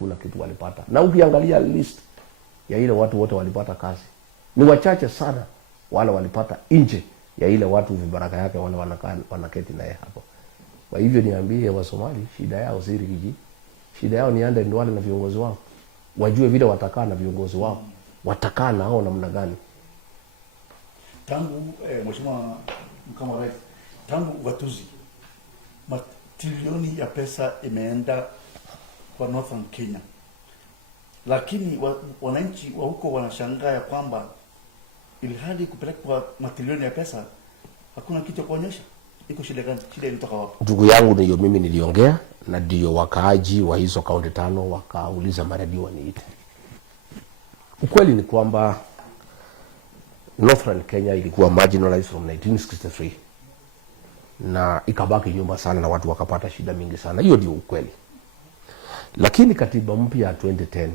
kuna kitu walipata. Na ukiangalia list ya ile watu wote walipata kazi, ni wachache sana wale walipata nje ya ile watu vibaraka yake wale wanaketi naye hapo. Kwa hivyo niambie wa Somali, shida yao si Rigiji. Shida yao ni Aden Duale na viongozi wao. Wajue vile watakaa na viongozi wao. Watakaa na hao namna gani? Tangu Mheshimiwa Makamu wa Rais, tangu ugatuzi matrilioni ya pesa imeenda kwa Northern Kenya. Lakini wananchi wa huko wanashangaa ya kwamba ilihadi kupelekwa matrilioni ya pesa hakuna kitu kuonyesha. Iko shida gani? Shida ilitoka wapi? Ndugu yangu, ndio mimi niliongea na ndio wakaaji wa hizo kaunti 5 wakauliza maradio waniite. Ukweli ni kwamba Northern Kenya ilikuwa marginalized from 1963 na ikabaki nyuma sana na watu wakapata shida mingi sana. Hiyo ndio ukweli. Lakini katiba mpya ya 2010,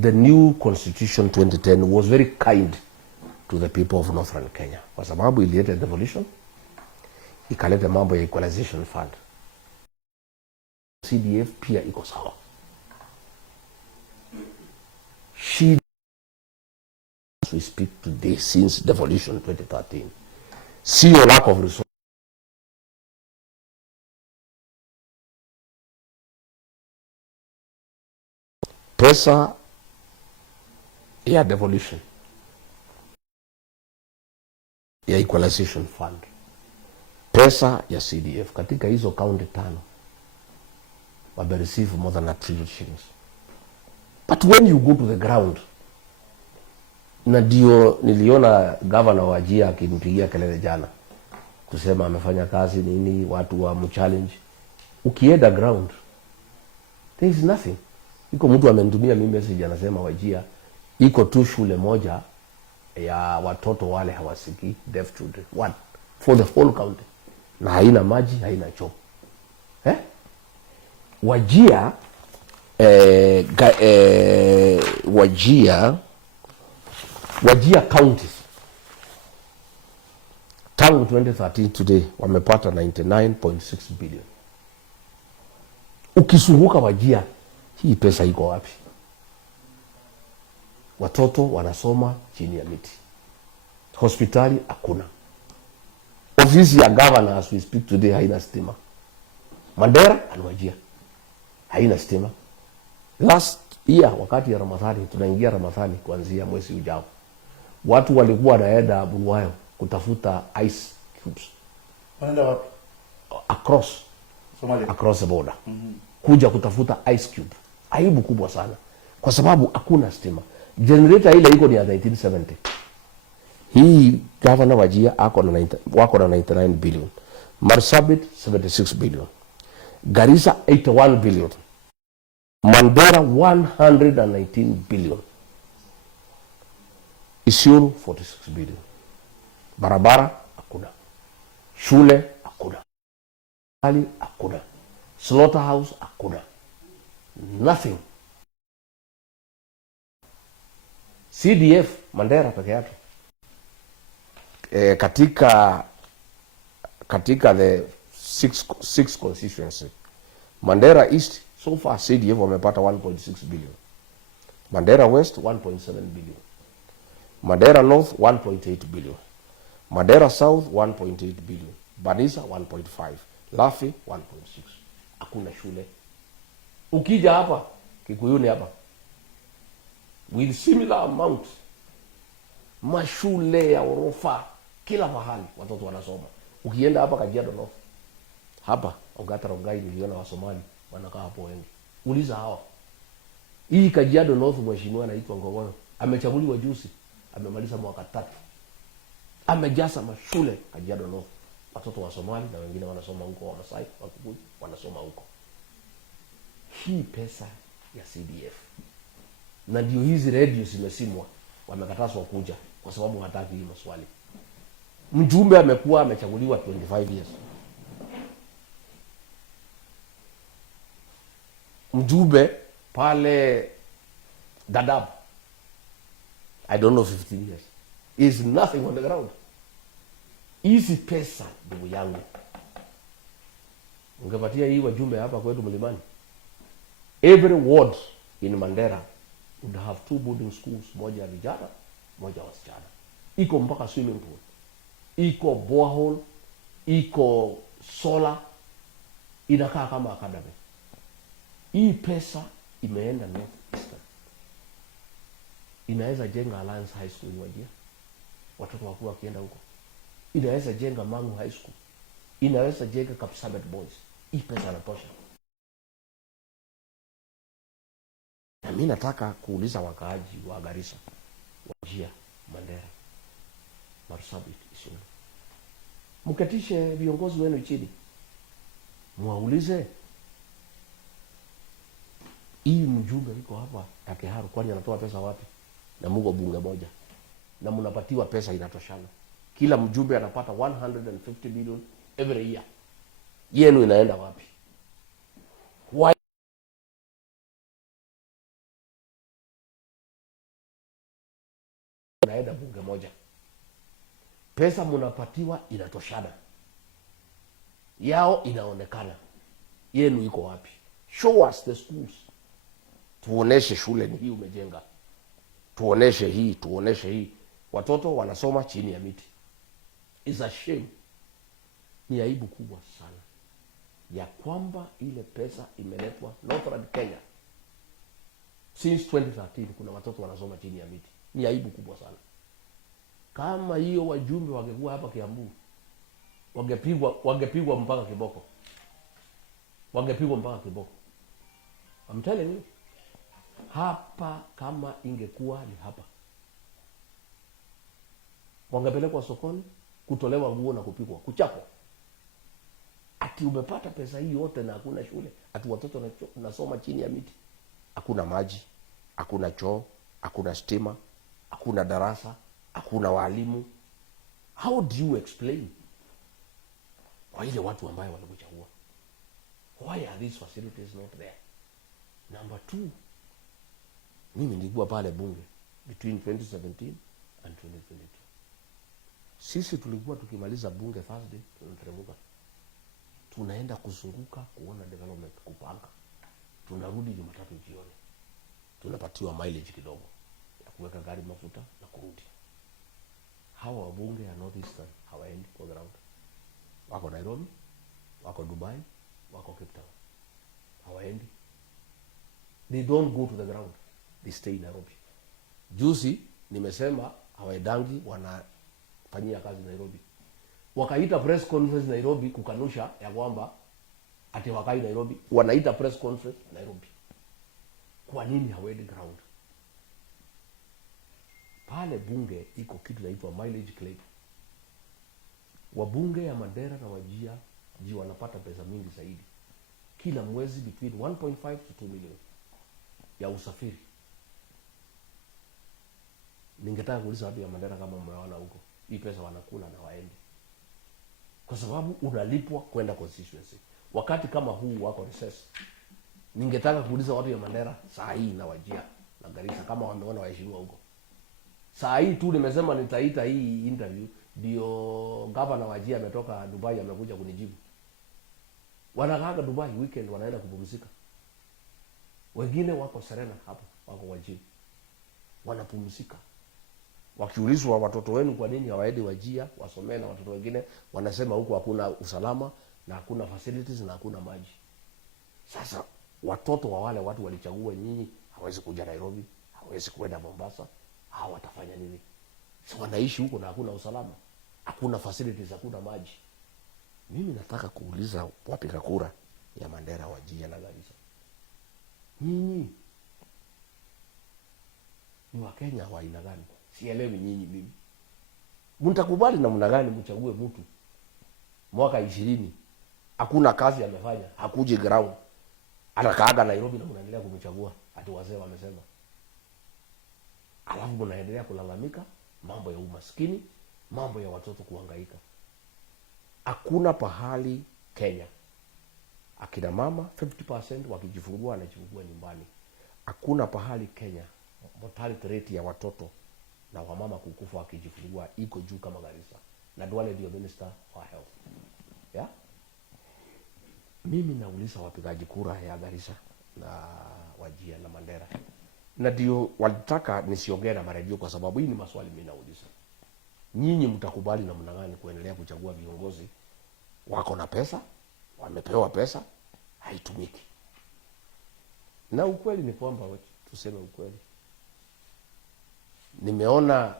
the new constitution 2010 was very kind to the people of Northern Kenya, kwa sababu ilileta devolution, ikaleta mambo ya equalization fund. CDF pia iko sawa. She we speak today since devolution 2013. See your lack of resources. Pesa ya devolution, ya equalization fund, pesa ya CDF katika hizo kaunti 5 wamereceive more than $1 trillion shillings. But when you go to the ground, na ndio niliona governor wa Wajir akimpigia kelele jana kusema amefanya kazi nini, watu wa mchallenge. Ukienda ground, there is nothing. Iko mtu amenitumia mimi message anasema Wajir iko tu shule moja ya watoto wale hawasiki, deaf children, one for the whole county, na haina maji, haina choo. Wajir Wajir counties tangu 2013 today wamepata 99.6 billion. Ukizunguka Wajir, hii pesa iko wapi? Watoto wanasoma chini ya miti. Hospitali hakuna. Ofisi ya governor as we speak today haina stima. Mandera na Wajir haina stima. Last year wakati ya Ramadhani, tunaingia Ramadhani kuanzia mwezi ujao, watu walikuwa wanaenda Bulawayo kutafuta ice cubes. Wanaenda wapi? Across Somalia, across the border. Kuja kutafuta ice cube. Aibu kubwa sana kwa sababu hakuna stima. Generator ile iko ni ya 1970. Hii governor Wajir wako na 99 billion. Marsabit 76 billion. Garissa 81 billion. Mandera 119 billion. Isiolo 46 billion. Barabara hakuna. Shule hakuna. Hali hakuna. Slaughterhouse hakuna. Nothing. CDF Mandera peke yake. Katika the six constituency, Mandera East so far CDF wamepata 1.6 billion. Mandera West 1.7 billion. Mandera North 1.8 billion. Mandera South 1.8 billion. Banisa 1.5. Lafi 1.6. Hakuna shule. Ukija hapa Kikuyuni hapa with similar amount, mashule ya orofa kila mahali watoto wanasoma. Ukienda hapa Kajiado North, hapa Ongata Rongai, niliona wa Somali wanakaa hapo wengi. Uliza hawa. Hii Kajiado North, mheshimiwa anaitwa Ngogoyo amechaguliwa juzi, amemaliza mwaka 3. Amejaza mashule Kajiado North, watoto wa Somali na wengine wanasoma huko, wa Masai, wa Kikuyu wanasoma huko. Hii pesa ya CDF. Na ndio hizi radio zimesimwa, wamekatazwa kuja kwa sababu hataki hii maswali. Mjumbe amekuwa amechaguliwa 25 years. Mjumbe pale Dadaab, I don't know, 15 years. Is nothing on the ground. Hizi pesa ndugu yangu, ungepatia hii wajumbe hapa kwetu Mlimani, Every ward in Mandera would have 2 boarding schools, moja ya vijana, moja ya wasichana. Iko mpaka swimming pool, iko borehole, iko solar, inakaa kama academy. Hii pesa imeenda North Eastern. Inaweza jenga Alliance High School Wajir, watoto wakuu wakienda huko. Inaweza jenga Mangu High School, inaweza jenga Kapsabet Boys. Hii pesa inatosha. Na mimi nataka kuuliza wakaaji wa Garissa, Wajir, Mandera, Marsabit, Isiolo, mkatishe viongozi wenu chini, mwaulize hii mjumbe iko hapa ya Kiharu, kwani anatoa pesa wapi? Na Mungu bunge moja, na mnapatiwa pesa inatoshana. Kila mjumbe anapata 150 million every year. Yenu inaenda wapi? Why naenda bunge moja? Pesa mnapatiwa inatoshana, yao inaonekana, yenu iko wapi? Show us the schools. Tuoneshe shule ni hii umejenga, tuoneshe hii, tuoneshe hii. Watoto wanasoma chini ya miti. Is a shame. Ni aibu kubwa sana ya kwamba ile pesa imeletwa Northern Kenya. Since 2013 kuna watoto wanasoma chini ya miti. Ni aibu kubwa sana. Kama hiyo wajumbe wangekuwa hapa Kiambu, wangepigwa mpaka kiboko. Wangepigwa mpaka kiboko. I'm telling you. Hapa kama ingekuwa ni hapa, wangepelekwa sokoni, kutolewa nguo na kupigwa, kuchapwa. Ati umepata pesa hii yote na hakuna shule, ati watoto nasoma chini ya miti. Hakuna maji, hakuna choo, hakuna stima, hakuna darasa, hakuna walimu. How do you explain kwa ile watu ambao walikuchagua? Why are these facilities not there? Number 2, mimi nilikuwa pale bunge between 2017 and 2022. Sisi tulikuwa tukimaliza bunge Thursday, tunateremka, tunaenda kuzunguka kuona development, kupanga. Tunarudi Jumatatu jioni, tunapatiwa mileage kidogo ya kuweka gari mafuta na kurudi. Hawa wabunge ya North Eastern hawaendi kwa ground. Wako Nairobi, wako Dubai, wako Cape Town. Hawaendi. They don't go to the ground. They stay in Nairobi. Juzi nimesema hawaedangi, wanafanyia kazi Nairobi. Wakaita press conference Nairobi kukanusha ya kwamba ati wakai Nairobi. Wanaita press conference Nairobi. Kwa nini hawaendi ground? Pale bunge iko kitu inaitwa mileage claim. Wabunge ya Mandera na Wajir wanapata pesa mingi zaidi kila mwezi, between 1.5 to 2 million ya usafiri. Ningetaka kuuliza watu ya Mandera kama mmeona huko hii pesa wanakula na waende, kwa sababu unalipwa kwenda constituency. Wakati kama huu wako recess, ningetaka kuuliza watu ya Mandera saa hii na Wajir na Garissa kama wameona waheshimiwa huko. Saa hii tu nimesema nitaita hii interview, ndio governor Wajir ametoka Dubai amekuja kunijibu. Wanakaaga Dubai weekend, wanaenda kupumzika. Wengine wako Serena hapo, wako Wajir, wanapumzika. Wakiulizwa watoto wenu kwa nini hawaendi Wajir wasomee na watoto wengine, wanasema huko hakuna usalama na hakuna facilities na hakuna maji. Sasa watoto wa wale watu walichagua nyinyi hawezi kuja Nairobi, hawezi kwenda Mombasa, hawa watafanya nini? So wanaishi huko na hakuna usalama, hakuna facilities, hakuna maji. Mimi nataka kuuliza wapiga kura ya Mandera, Wajir na Garissa, nyinyi ni Wakenya wa aina gani? Sielewi nyinyi mimi. Mtakubali namna gani mchague mtu mwaka 20 hakuna kazi amefanya, hakuje ground, anakaaga Nairobi na mnaendelea kumchagua ati wazee wamesema? Alafu mnaendelea kulalamika mambo ya umaskini, mambo ya watoto kuhangaika. Hakuna pahali Kenya akina mama 50% wakijifungua anajifungua nyumbani. Hakuna pahali Kenya mortality rate ya watoto na wamama kukufa wakijifungua iko juu kama Garissa. Na Duale ndio minister wa health. Yeah? Mimi nauliza wapigaji kura ya Garissa na Wajia na Mandera, na ndio walitaka nisiongee na maredio, kwa sababu hii ni maswali mimi nauliza. Nyinyi mtakubali namna gani kuendelea kuchagua viongozi wako na pesa, wamepewa pesa, haitumiki? Na ukweli ni kwamba, tuseme ukweli, nimeona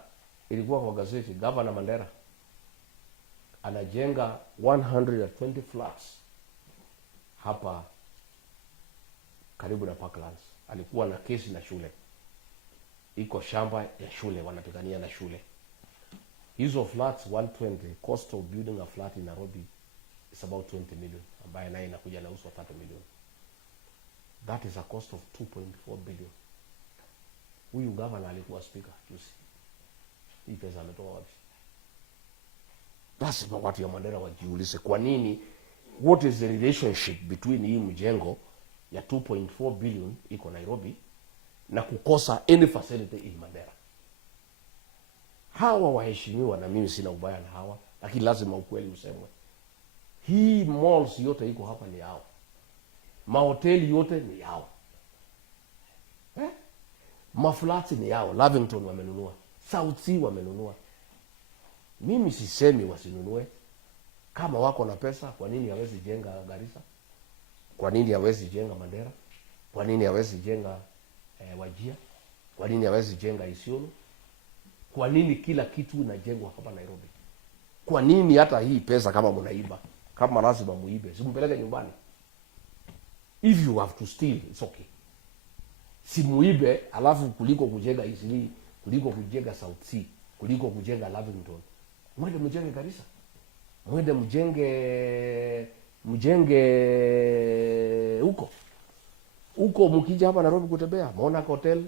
ilikuwa kwa gazeti, Governor Mandera anajenga 120 flats hapa karibu na Parklands. Alikuwa na kesi na shule, iko shamba ya shule wanapigania na shule. Hizo flats 120, cost of building a flat in Nairobi is about 20 million, ambaye naye inakuja na uso 30 million. That is a cost of 2.4 billion. Huyu governor alikuwa speaker juzi. Hii pesa ametoa wapi? Lazima watu ya Mandera wajiulize kwa nini, what is the relationship between hii mjengo ya 2.4 billion iko Nairobi na kukosa any facility in Mandera. Hawa waheshimiwa, na mimi sina ubaya na hawa, lakini lazima ukweli usemwe. Hii malls yote iko hapa ni yao, mahoteli yote ni yao, maflats ni yao. Lavington wamenunua, South Sea wamenunua. Mimi sisemi wasinunue. Kama wako na pesa, kwa nini hawezi jenga Garissa? Kwa nini hawezi jenga Mandera? Kwa nini hawezi jenga Wajia? Kwa nini hawezi jenga Isiolo? Kwa nini kila kitu inajengwa hapa Nairobi? Kwa nini hata hii pesa kama mnaiba, kama lazima muibe, simpeleke nyumbani? If you have to steal, it's okay. Si muibe, alafu kuliko kujenga Isili, kuliko kujenga South Sea, kuliko kujenga Lavington, mwende mjenge Garissa. Mwende mjenge huko mkija hapa Nairobi kutembea, Monarch Hotel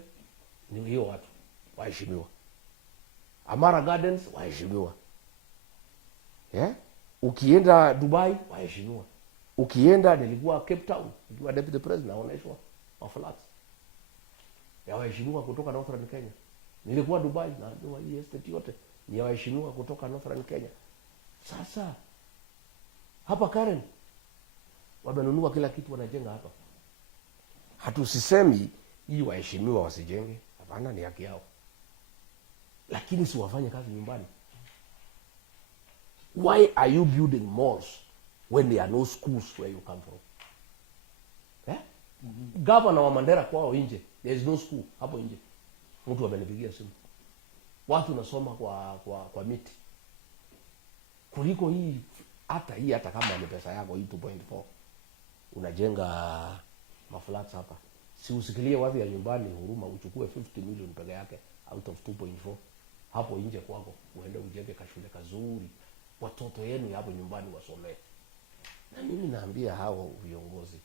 ni hiyo watu waheshimiwa. Amara Gardens waheshimiwa. Ukienda Dubai waheshimiwa. Ukienda, nilikuwa Cape Town, nilikuwa deputy president, naoneshwa flats ya waheshimiwa kutoka Northern Kenya. Nilikuwa Dubai na ndio hii estate yote ni waheshimiwa kutoka Northern Kenya. Sasa hapa Karen wamenunua kila kitu, wanajenga hapa. Hatusisemi hii waheshimiwa wasijenge, hapana, ni haki yao, lakini si wafanye kazi nyumbani. Why are you building malls when there are no schools where you come from? Governor wa Mandera kwao nje, there is no school hapo nje. Mtu amenipigia simu, watu nasoma kwa miti kuliko hii. Hata kama ni pesa yako hii 2.4 unajenga maflats hapa, si usikilie watu ya nyumbani huruma, uchukue 50 million peke yake out of 2.4 hapo nje kwako, uende ujenge kashule kazuri, watoto yenu hapo nyumbani wasomee. Na mimi naambia hao viongozi,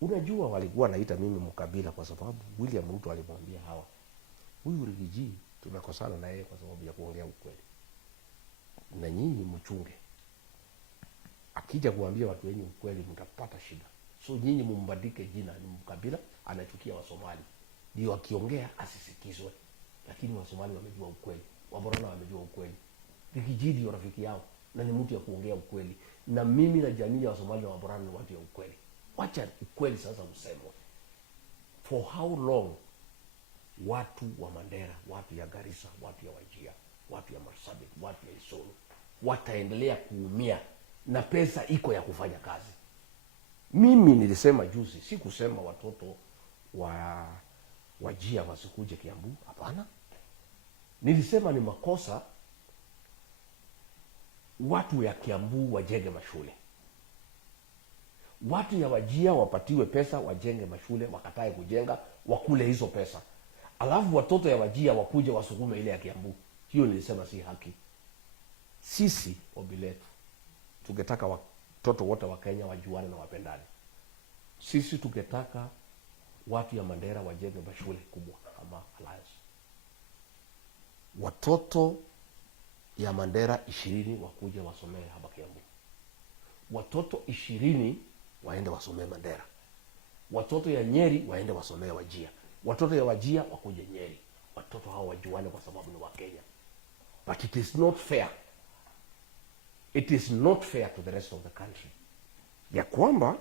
unajua walikuwa naita mimi mkabila kwa sababu William Ruto alimwambia hawa, huyu Rigiji tumekosana na yeye kwa sababu ya kuongea ukweli, na nyinyi mchunge, akija kuambia watu wenyu ukweli mtapata shida. So nyinyi mumbadike jina, ni mkabila, anachukia Wasomali, ndio akiongea asisikizwe. Lakini Wasomali wamejua ukweli, Waborana wamejua ukweli. Rigiji ndio rafiki yao na ni mtu ya kuongea ukweli, na mimi na jamii ya Wasomali na Waborana ni watu ya ukweli. Wacha ukweli sasa usemwe. For how long watu wa Mandera, watu ya Garissa, watu ya Wajia, watu ya Marsabit, watu ya Isiolo wataendelea kuumia na pesa iko ya kufanya kazi? Mimi nilisema juzi, si kusema watoto wa Wajia wasikuje Kiambu, hapana. Nilisema ni makosa watu ya Kiambu wajenge mashule, watu ya Wajia wapatiwe pesa wajenge mashule, wakatae kujenga, wakule hizo pesa, alafu watoto ya Wajia wakuje wasukume ile ya Kiambu. Hiyo nilisema si haki. Sisi Obiletu tungetaka watoto wote wa Kenya wajuane na wapendane. Sisi tungetaka watu ya Mandera wajenge mashule kubwa kama Alliance. Watoto ya Mandera 20 wakuje wasomee hapa Kiambu. Watoto 20 waende wasomee Mandera. Watoto ya Nyeri waende wasomee Wajia. Watoto ya Wajia wakuje Nyeri. Watoto hao wajuane kwa sababu ni wa Kenya. But it is not fair. It is not fair to the rest of the country ya kwamba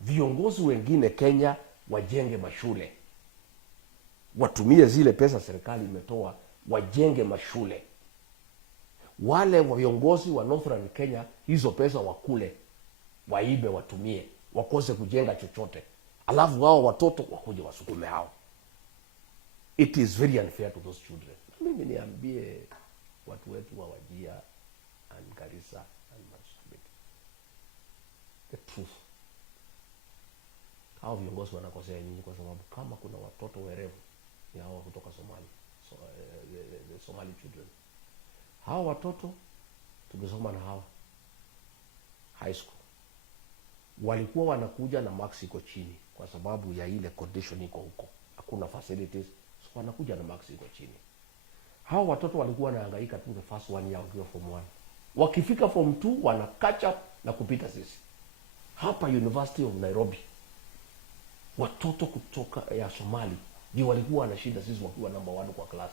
Viongozi wengine Kenya wajenge mashule, watumie zile pesa serikali imetoa, wajenge mashule. Wale viongozi wa Northern Kenya hizo pesa wakule, waibe, watumie, wakose kujenga chochote, alafu wao watoto wakuje wasukume hao. It is very unfair to those children. Mimi niambie watu wetu wa Wajir and Garissa and Marsabit the truth. Hao viongozi wanakosea nyinyi, kwa sababu kama kuna watoto werevu ni hao kutoka Somali, the Somali children. Hao watoto tukisoma na hawa high school walikuwa wanakuja na marks iko chini, kwa sababu ya ile condition iko huko, hakuna facilities, so wanakuja na marks iko chini. Hao watoto walikuwa wanahangaika tu the first one year wakiwa form 1. Wakifika form 2 wana catch up na kupita sisi. Hapa University of Nairobi watoto kutoka ya Somali ndio walikuwa wanashinda sisi wakiwa number 1 kwa class.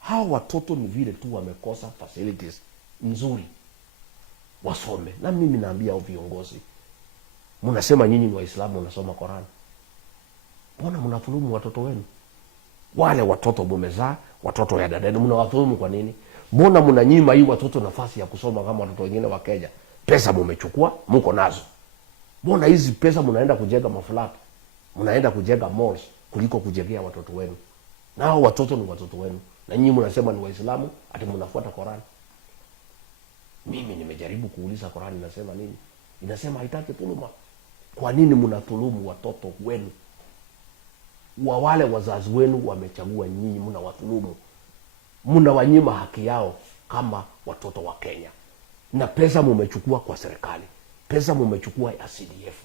Hao watoto ni vile tu wamekosa facilities nzuri wasome. Na mimi naambia hao viongozi, mnasema nyinyi ni Waislamu, mnasoma Qur'an, mbona mnadhulumu watoto wenu? Wale watoto mumezaa, watoto ya dadenu, mnawadhulumu kwa nini? Mbona mnanyima hii watoto nafasi ya kusoma kama watoto wengine wa Kenya? Pesa mumechukua, mko nazo. Mbona hizi pesa mnaenda kujenga maflat, mnaenda kujenga malls kuliko kujengea watoto wenu? Nao watoto ni watoto wenu, na nyinyi mnasema ni Waislamu ati mnafuata Qur'an. Mimi nimejaribu kuuliza Qur'an inasema nini? Inasema haitaki dhuluma. Kwa nini mnadhulumu watoto wenu? Wa wale wazazi wenu wamechagua nyinyi, mnawadhulumu. Mnawanyima haki yao kama watoto wa Kenya. Na pesa mmechukua kwa serikali. Pesa mmechukua ya CDF.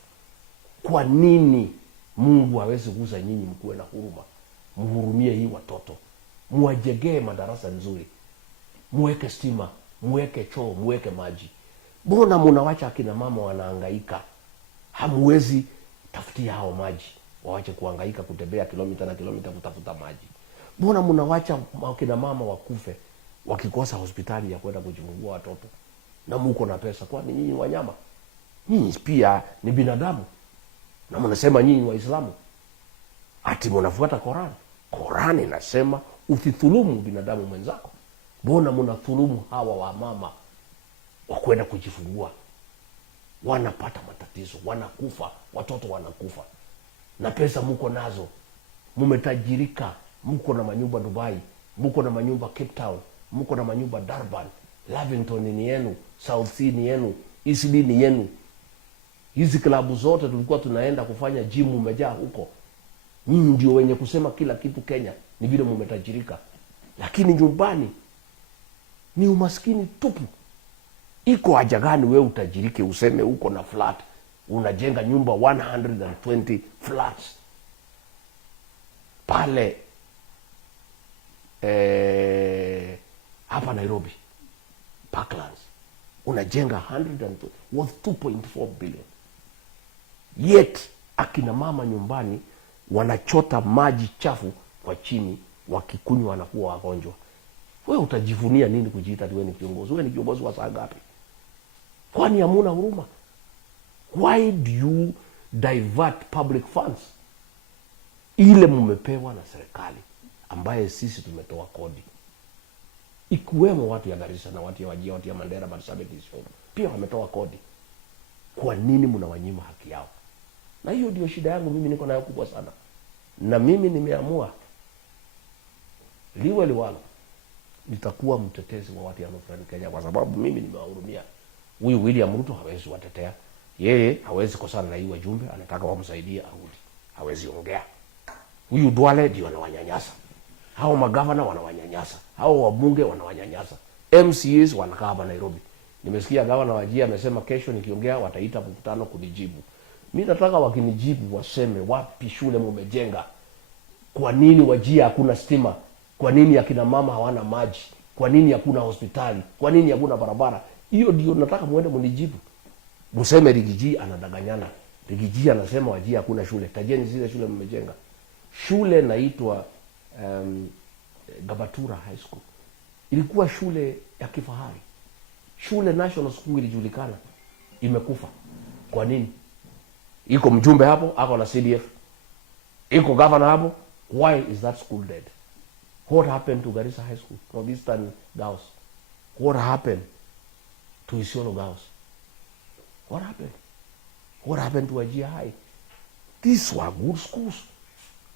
Kwa nini Mungu hawezi kugusa nyinyi mkuwe na huruma? Mhurumie hii watoto. Muwajengee madarasa nzuri. Muweke stima, muweke choo, muweke maji. Mbona mnawacha akina mama wanahangaika? Hamwezi tafutia hao maji, waache kuhangaika kutembea kilomita na kilomita kutafuta maji. Mbona mnawacha akina mama wakufe wakikosa hospitali ya kwenda kujifungua watoto? Na mko na pesa, kwani nyinyi wanyama? Nyinyi pia ni binadamu. Na mnasema nyinyi Waislamu ati mnafuata Qur'an. Qur'an inasema usithulumu binadamu mwenzako. Mbona mnadhulumu hawa wa mama wakwenda kujifungua? Wanapata matatizo, wanakufa, watoto wanakufa. Na pesa mko nazo. Mumetajirika, mko na manyumba Dubai, mko na manyumba Cape Town, mko na manyumba Durban, Lavington ni yenu, South Sea ni yenu, Eastleigh ni yenu. Hizi klabu zote tulikuwa tunaenda kufanya gym umejaa huko. Nyinyi ndio wenye kusema kila kitu Kenya, ni vile mumetajirika. Lakini nyumbani ni umaskini tupu. Iko haja gani wewe utajirike useme uko na flat, unajenga nyumba 120 flats pale hapa Nairobi Parklands, unajenga 120 worth 2.4 billion. Yet akina mama nyumbani wanachota maji chafu kwa chini, wakikunywa wanakuwa wagonjwa. Wewe utajivunia nini kujiita wewe ni kiongozi? Wewe ni kiongozi wa saa ngapi? Kwani hamuna huruma? Why do you divert public funds ile mmepewa na serikali ambaye sisi tumetoa kodi, ikiwemo watu ya Garissa na watu ya Wajir, watu ya Mandera, Marsabit, pia wametoa kodi? Kwa nini mnawanyima haki yao? Na hiyo ndio shida yangu mimi, niko nayo kubwa sana. Na mimi nimeamua liwe liwalo, nitakuwa mtetezi wa watu ya Northern Kenya, kwa sababu mimi nimewahurumia. Huyu William Ruto hawezi watetea. Yeye hawezi kosana na hiyo jumbe, anataka wamsaidie arudi. Hawezi ongea. Huyu Duale ndio anawanyanyasa. Hao magavana wanawanyanyasa. Hao wabunge wanawanyanyasa. MCAs wanakaa hapa Nairobi. Nimesikia gavana wa Wajir amesema kesho nikiongea wataita mkutano kunijibu. Mimi nataka wakinijibu waseme wapi shule mumejenga? Kwa nini Wajir hakuna stima? Kwa nini akina mama hawana maji? Kwa nini hakuna hospitali? Kwa nini hakuna barabara? Hiyo ndio nataka muende mnijibu. Mseme Rigiji anadanganyana. Rigiji anasema Wajir hakuna shule. Tajeni zile shule mmejenga. Shule naitwa Gabatura High School. Ilikuwa shule ya kifahari. Shule National School ilijulikana. Imekufa. Kwa nini? iko mjumbe hapo ako na CDF, iko governor hapo. Why is that school dead? What happened to Garissa High School, Northeastern Girls? What happened to Isiolo Girls? What happened? What happened to Wajir High? These were good schools.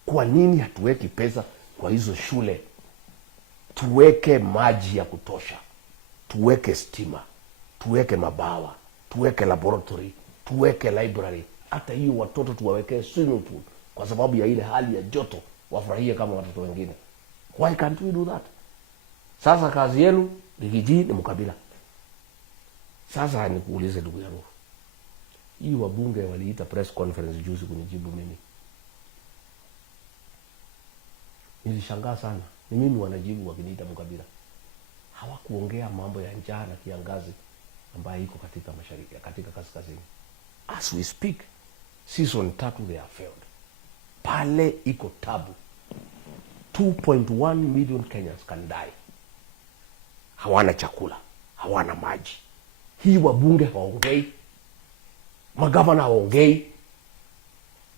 Kwa nini hatuweki pesa kwa hizo shule? Tuweke maji ya kutosha, tuweke stima, tuweke mabawa, tuweke laboratory, tuweke library. Hata hiyo watoto tuwawekee swimming pool kwa sababu ya ile hali ya joto, wafurahie kama watoto wengine. Why can't we do that? Sasa kazi yenu Rigiji ni mkabila. Sasa nikuulize ndugu yangu, hii wabunge waliita press conference juzi kunijibu mimi. Nilishangaa sana. Ni mimi wanajibu wakiniita mkabila. Hawakuongea mambo ya njaa na kiangazi ambayo iko katika mashariki, katika kaskazini. As we speak, season 3 they are failed. Pale iko tabu. 2.1 million Kenyans can die. Hawana chakula, hawana maji. Hii wabunge hawaongei, magavana hawaongei,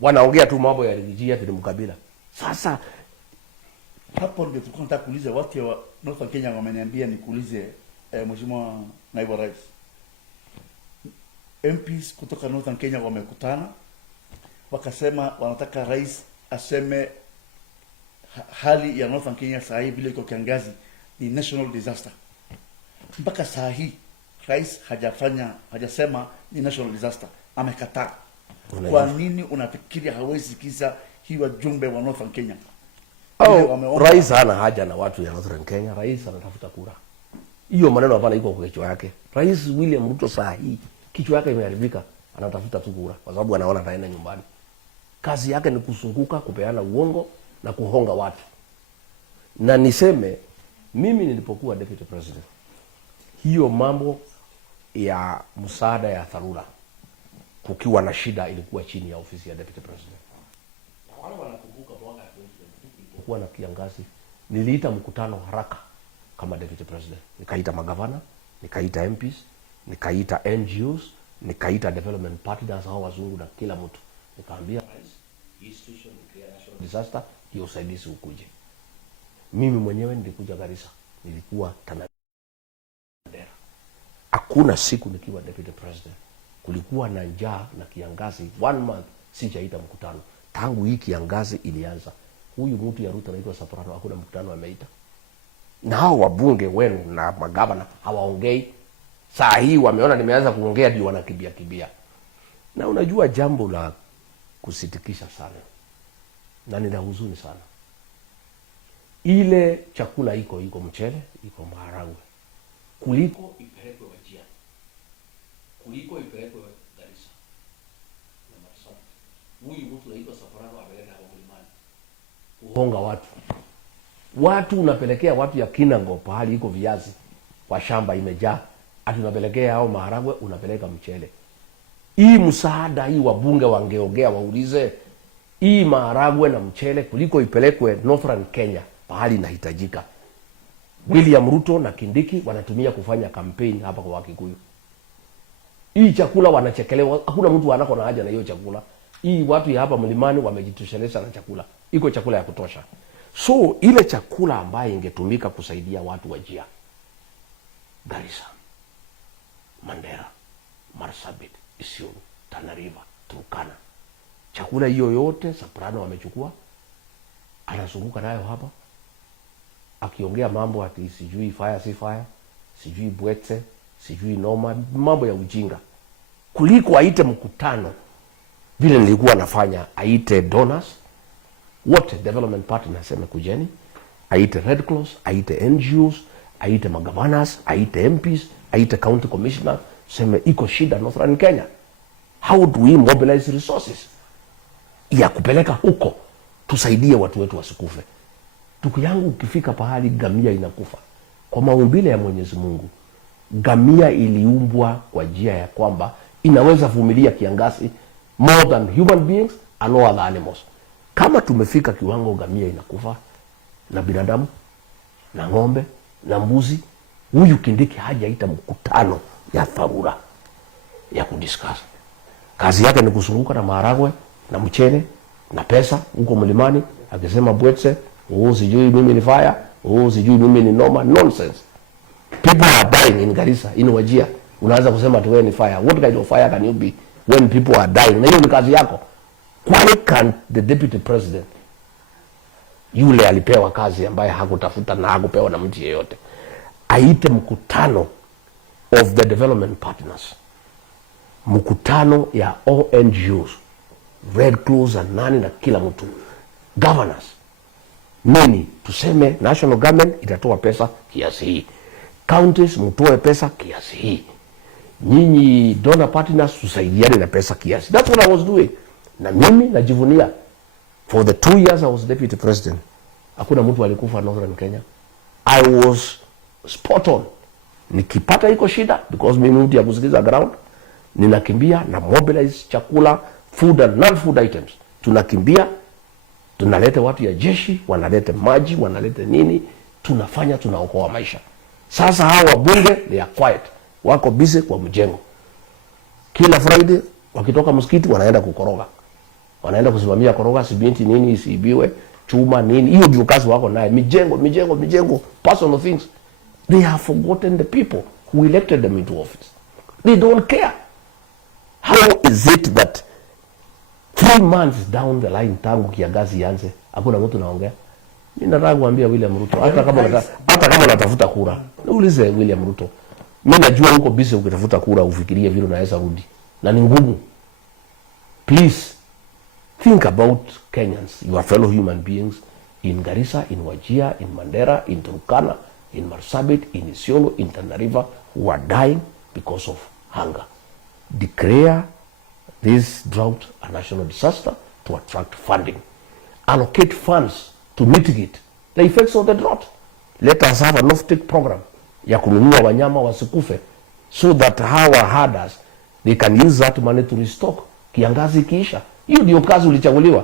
wanaongea tu mambo ya Rigiji ati ni mkabila. Sasa hapo ndio tulikuwa tunataka kuuliza. Watu wa Northern Kenya wameniambia nikuulize, Mheshimiwa Naibu Rais, MPs kutoka Northern Kenya wamekutana wakasema wanataka rais aseme hali ya Northern Kenya saa hii vile iko kiangazi ni national disaster. Mpaka saa hii rais hajasema ni national disaster, amekataa. Kwa nini unafikiri hawezi sikiza hii wajumbe wa Northern Kenya? Rais hana haja na watu ya Northern Kenya. Rais anatafuta kura. Hiyo maneno hapana iko kwa kichwa yake. Rais William Ruto saa hii kichwa yake imeharibika, anatafuta tu kura kwa sababu anaona ataenda nyumbani. Kazi yake ni kusunguka, kupeana uongo na kuhonga watu. Na niseme mimi nilipokuwa deputy president, hiyo mambo ya msaada ya dharura kukiwa na shida ilikuwa chini ya ofisi ya deputy president. Na wale wanakumbuka mwaka 2020 kuwa na kiangazi, niliita mkutano haraka kama deputy president. Nikaita magavana, nikaita MPs, nikaita NGOs, nikaita development partners hao wazungu na kila mtu. Nikaambia rais, hii situation ni national disaster, hiyo usaidizi ukuje. Mimi mwenyewe nilikuja Garissa, nilikuwa Tana. Hakuna siku nikiwa deputy president kulikuwa na njaa na kiangazi 1 month sijaita mkutano. Tangu hii kiangazi ilianza, huyu mtu ya Ruto anaitwa Soprano, hakuna mkutano ameita. Na hao wabunge wenu na magavana hawaongei. Saa hii wameona nimeanza kuongea ndio wanakimbia. Na unajua jambo la kusitikisha sana, na nina huzuni sana, ile chakula iko mchele, iko maharagwe, kuliko ipelekwe Wajir, kuliko ipelekwe Garissa na Marsabit. Huyu mtu anaitwa Soprano ameleta hapo mlimani kuhonga watu unapelekea watu ya Kinango pahali iko viazi kwa shamba imejaa, ati unapelekea hao maharagwe, unapeleka mchele. Hii msaada hii wabunge wangeongea, waulize hii maharagwe na mchele kuliko ipelekwe Northern Kenya pahali inahitajika. William Ruto na Kindiki wanatumia kufanya campaign hapa kwa Wakikuyu. Hii chakula wanachekelewa, hakuna mtu anako na haja na hiyo chakula. Hii watu ya hapa mlimani wamejitosheleza na chakula. Iko chakula ya kutosha. So ile chakula ambayo ingetumika kusaidia watu Wajir, Garissa, Mandera, Marsabit, Isiolo, Tana River, Turkana, chakula hiyo yote Soprano wamechukua, anazunguka nayo hapa akiongea mambo ati sijui fire si fire, sijui bwete, sijui noma, mambo ya ujinga. Kuliko aite mkutano vile nilikuwa nafanya, aite donors wote, development partners, sema kujeni, aite Red Cross, aite NGOs, aite magavanas, aite MPs, aite county commissioner, sema iko shida Northern Kenya. How do we mobilize resources ya kupeleka huko tusaidie watu wetu wasikufe? Ndugu yangu, ukifika pahali gamia inakufa, kwa maumbile ya Mwenyezi Mungu, gamia iliumbwa kwa njia ya kwamba inaweza vumilia kiangazi more than human beings and all other animals. Kama tumefika kiwango gamia inakufa na binadamu na ng'ombe na mbuzi, huyu Kindiki hajaita mkutano ya dharura ya kudiscuss. Kazi yake ni kusunguka na maharagwe na mchele na pesa huko mlimani, akisema Bwetse, sijui mimi ni fire, sijui mimi ni noma. Nonsense. People are dying in Garissa, in Wajir. Unaanza kusema tu wewe ni fire. What kind of fire can you be when people are dying? Na hiyo ni kazi yako. Why can't the deputy president, yule alipewa kazi ambaye hakutafuta na hakupewa na mtu yeyote, aite mkutano of the development partners, mkutano ya ONGOs, Red Cross na nani na kila mtu, governors, nini, tuseme national government itatoa pesa kiasi hii, counties mtoe pesa kiasi hii, nyinyi donor partners tusaidiane na pesa kiasi. That's what I was doing. Na mimi najivunia, for the 2 years I was deputy president, hakuna mtu alikufa Northern Kenya. I was spot on. Nikipata iko shida, because mimi mtu ya kusikiza ground, ninakimbia na mobilize chakula, food and non-food items. Tunakimbia, tunalete watu ya jeshi, wanalete maji, wanalete nini, tunafanya, tunaokoa maisha. Sasa hawa wabunge they are quiet, wako busy kwa mjengo. Kila Friday wakitoka msikiti wanaenda kukoroga, wanaenda kusimamia koroga, simenti nini isiibiwe, chuma nini, hiyo ndio kazi wako naye. Mijengo, personal things. They have forgotten the people who elected them into office. They don't care. How is it that 3 months down the line, tangu kiangazi ianze, hakuna mtu naongea? Mimi nataka kuambia William Ruto, hata kama unatafuta kura, niulize William Ruto. Mimi najua uko busy ukitafuta kura, ufikirie vile unaweza rudi, na ni ngumu. Please think about Kenyans, your fellow human beings in Garissa, in Wajir, in Mandera, in Turkana, in Marsabit, in Isiolo, in Tana River, who are dying because of hunger. Declare this drought a national disaster to attract funding. Allocate funds to mitigate the effects of the drought. Let us have an off-take program ya kununua wanyama wasikufe, so that our herders, they can use that money to restock kiangazi kiisha. Hiyo ndio kazi ulichaguliwa.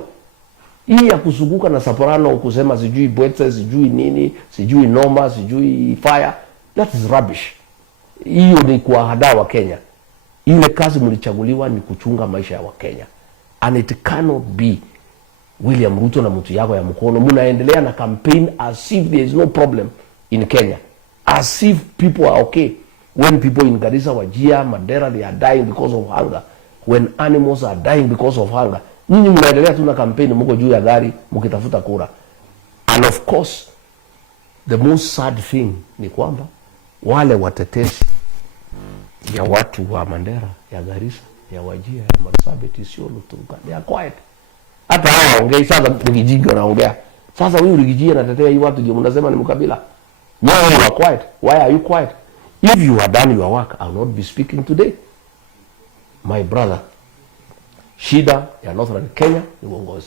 Hii ya kuzunguka na Saporano kusema sijui Bwetse, sijui nini, sijui noma, sijui fire, that is rubbish. Hiyo ni kuwahadaa wa Kenya. Ile kazi mlichaguliwa ni kuchunga maisha ya Wakenya. And it cannot be William Ruto na mtu yako ya mkono mnaendelea na campaign as if there is no problem in Kenya, as if people are okay, when people in Garissa, Wajir, Mandera, they are dying because of hunger, when animals are dying because of hunger. Nyinyi mnaendelea tu na campaign, mko juu ya gari mkitafuta kura. And of course the most sad thing ni kwamba wale watetezi ya watu wa Mandera, ya Garissa, ya Wajir, ya Marsabit, Isiolo, Turkana, they are quiet. Hata hao waongei. Sasa Rigiji wanaongea. Sasa huyu Rigiji anatetea hii watu, ndio mnasema ni mkabila. You are quiet. Why are you quiet? If you had done your work, I will not be speaking today. My brother, shida ya Northern Kenya ni uongozi.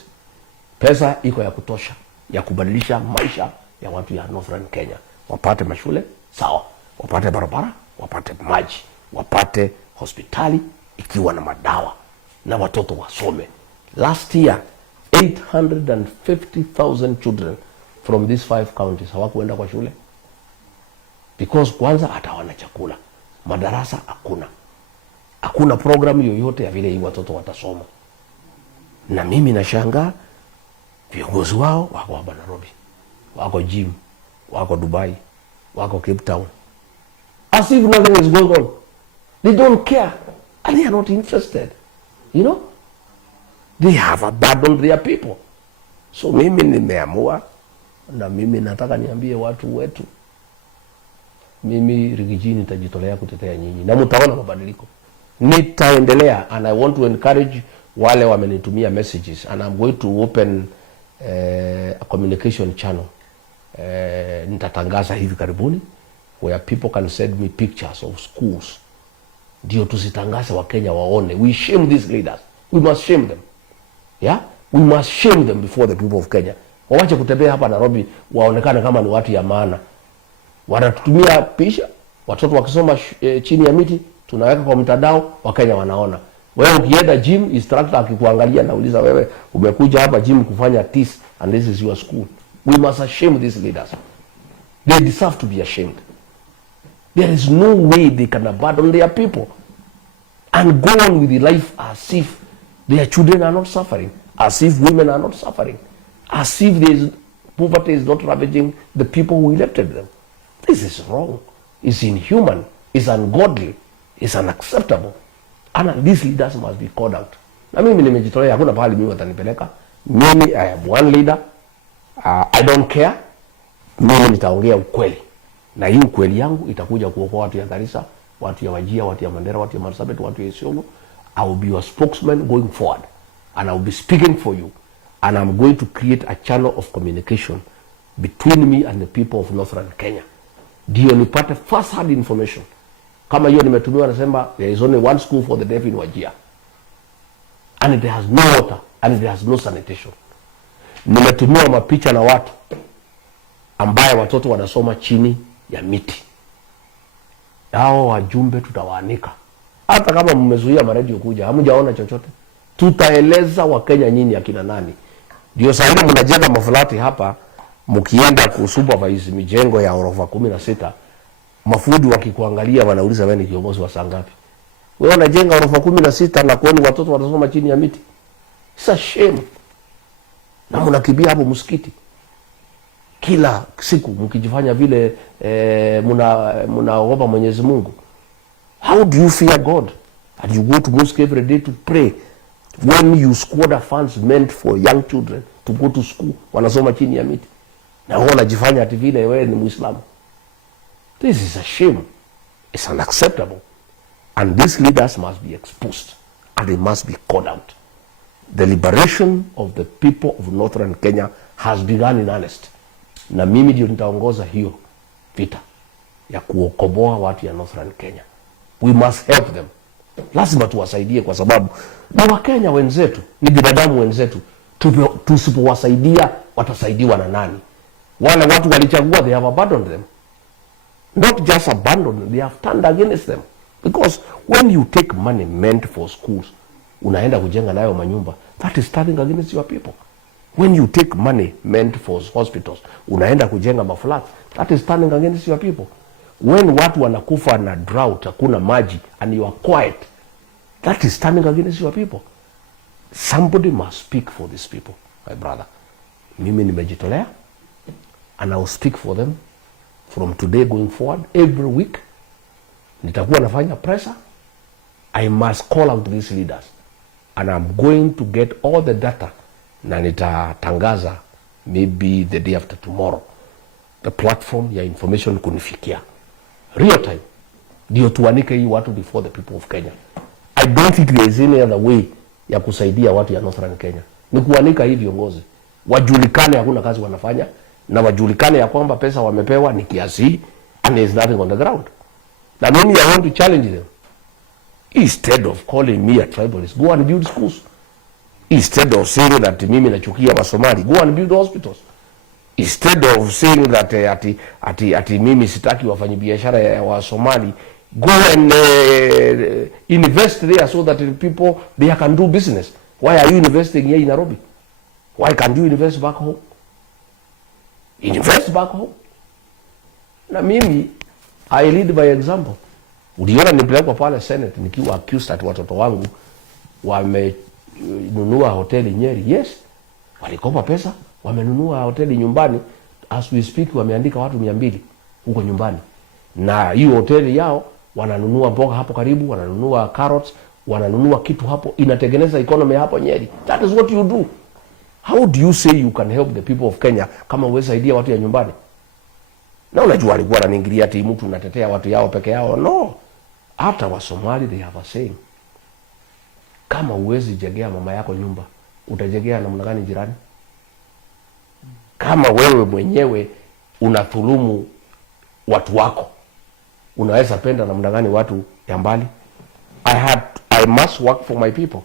Pesa iko ya kutosha ya kubadilisha maisha ya watu ya Northern Kenya. Wapate mashule, sawa. Wapate barabara, wapate maji, wapate hospitali ikiwa na madawa, na watoto wasome. Last year 850,000 children from these 5 counties hawakuenda kwa shule, because kwanza hata wana chakula, madarasa hakuna program yoyote ya vile hii watoto watasoma. Na mimi nashangaa viongozi wao wako hapa Nairobi, wako gym, wako Dubai, wako Cape Town, as if nothing is going on. They don't care and they are not interested, you know. They have abandoned their people. So mimi nimeamua, na mimi nataka niambie watu wetu, mimi Rigiji nitajitolea kutetea nyinyi, na mtaona mabadiliko. Nitaendelea, and I want to encourage wale wamenitumia messages, and I'm going to open a communication channel. Nitatangaza hivi karibuni, where people can send me pictures of schools. Ndio tusitangaze wa Kenya waone. We shame these leaders. We must shame them. Yeah? We must shame them before the people of Kenya. Wawache kutembea hapa Nairobi waonekane kama ni watu ya maana. Wanatutumia picha, watoto wakisoma chini ya miti, tunaweka kwa mtandao, Wakenya wanaona. Wewe ukienda gym, instructor akikuangalia na uliza wewe umekuja hapa gym kufanya TIS and this is your school. We must shame these leaders. They deserve to be ashamed. There is no way they can abandon their people. and go on with the life as if their children are not suffering, as if women are not suffering, as if poverty is not ravaging the people who elected them. This is wrong. It's inhuman. It's ungodly. It's unacceptable. And these leaders must be called out. Na mimi nimejitolea, hakuna pahali mimi watanipeleka. Mimi, I am one leader. I don't care. Mimi nitaongea ukweli. Na hii ukweli yangu itakuja kuokoa watu ya Garissa, watu ya Wajir, watu ya Mandera, watu ya Marsabit, watu ya Isiolo. I will be your spokesman going forward. And I will be speaking for you. And I'm going to create a channel of communication between me and the people of Northern Kenya. Ndio nipate first hand information. Kama hiyo nimetumiwa nasema there is only one school for the deaf in Wajir. And it has no water and it has no sanitation. Nimetumiwa mapicha na watu ambaye watoto wanasoma chini ya miti. Hao wajumbe tutawaanika. Hata kama mmezuia maredio kuja, hamjaona chochote. Tutaeleza Wakenya nyinyi akina nani. Ndio sasa mnajenga maflati hapa, mkienda kusupervise mijengo ya orofa 16, mafundi wakikuangalia wanauliza wewe ni kiongozi wa sangapi? Wewe unajenga orofa 16 na kuoni watoto wanasoma chini ya miti. It's a shame. Na mnakimbia hapo msikiti kila siku mkijifanya vile mnaogopa Mwenyezi Mungu. How do you fear God? And you go to mosque every day to pray when you squander funds meant for young children to go to school, wanasoma chini ya miti. Na wewe unajifanya ati vile wewe ni Muislamu. This is a shame. It's unacceptable. And these leaders must be exposed and they must be called out. The liberation of the people of Northern Kenya has begun in earnest. Na mimi ndio nitaongoza hiyo vita ya kuokoboa watu ya Northern Kenya. We must help them. Lazima tuwasaidie kwa sababu ni Wakenya wenzetu, ni binadamu wenzetu. Tusipowasaidia watasaidiwa na nani? Wale watu walichagua, they have abandoned them. Not just abandoned them, they have turned against them. Because when you take money meant for schools, unaenda kujenga nayo manyumba, that is turning against your people. When you take money meant for hospitals, unaenda kujenga maflats, that is turning against your people. When watu wanakufa na drought, hakuna maji, and you are quiet, that is turning against your people. Somebody must speak for these people, my brother. Mimi nimejitolea, and I will speak for them from today going forward. Every week, nitakuwa nafanya pressure. I must call out these leaders, and I'm going to get all the data, na nitatangaza maybe the day after tomorrow, the platform ya information kunifikia real time, ndio tuanike hii watu before the people of Kenya. I don't think there is any other way ya kusaidia watu ya Northern Kenya. Ni kuanika hii viongozi wajulikane hakuna kazi wanafanya, na wajulikane ya kwamba pesa wamepewa ni kiasi, and there is nothing on the ground. Na mimi I want to challenge them. Instead of calling me a tribalist, go and build schools. Instead of saying that mimi nachukia wa Somali, go and build hospitals. Instead of saying that ati mimi sitaki wafanyabiashara ya wa Somali, go and invest there so that people they can do business. Why are you investing here in Nairobi? Why can't you invest back home? Invest back home. Na mimi I lead by example. Uliona nipelekwa pale Senate nikiwa accused ati watoto wangu wamenunua hoteli Nyeri. Yes, walikopa pesa, wamenunua hoteli nyumbani. As we speak wameandika watu 200 huko nyumbani. Na hiyo hoteli yao wananunua mboga hapo karibu, wananunua carrots, wananunua kitu hapo, inatengeneza economy hapo Nyeri. That is what you do. How do you say you can help the people of Kenya kama uweza idea watu ya nyumbani? Na unajua alikuwa ananiingilia ati mtu unatetea watu yao peke yao. No. Hata wa Somali they have a saying. Kama uwezi jegea mama yako nyumba, utajegea namna gani jirani? Kama wewe mwenyewe unadhulumu watu wako, unaweza penda namna gani watu ya mbali? I must work for my people.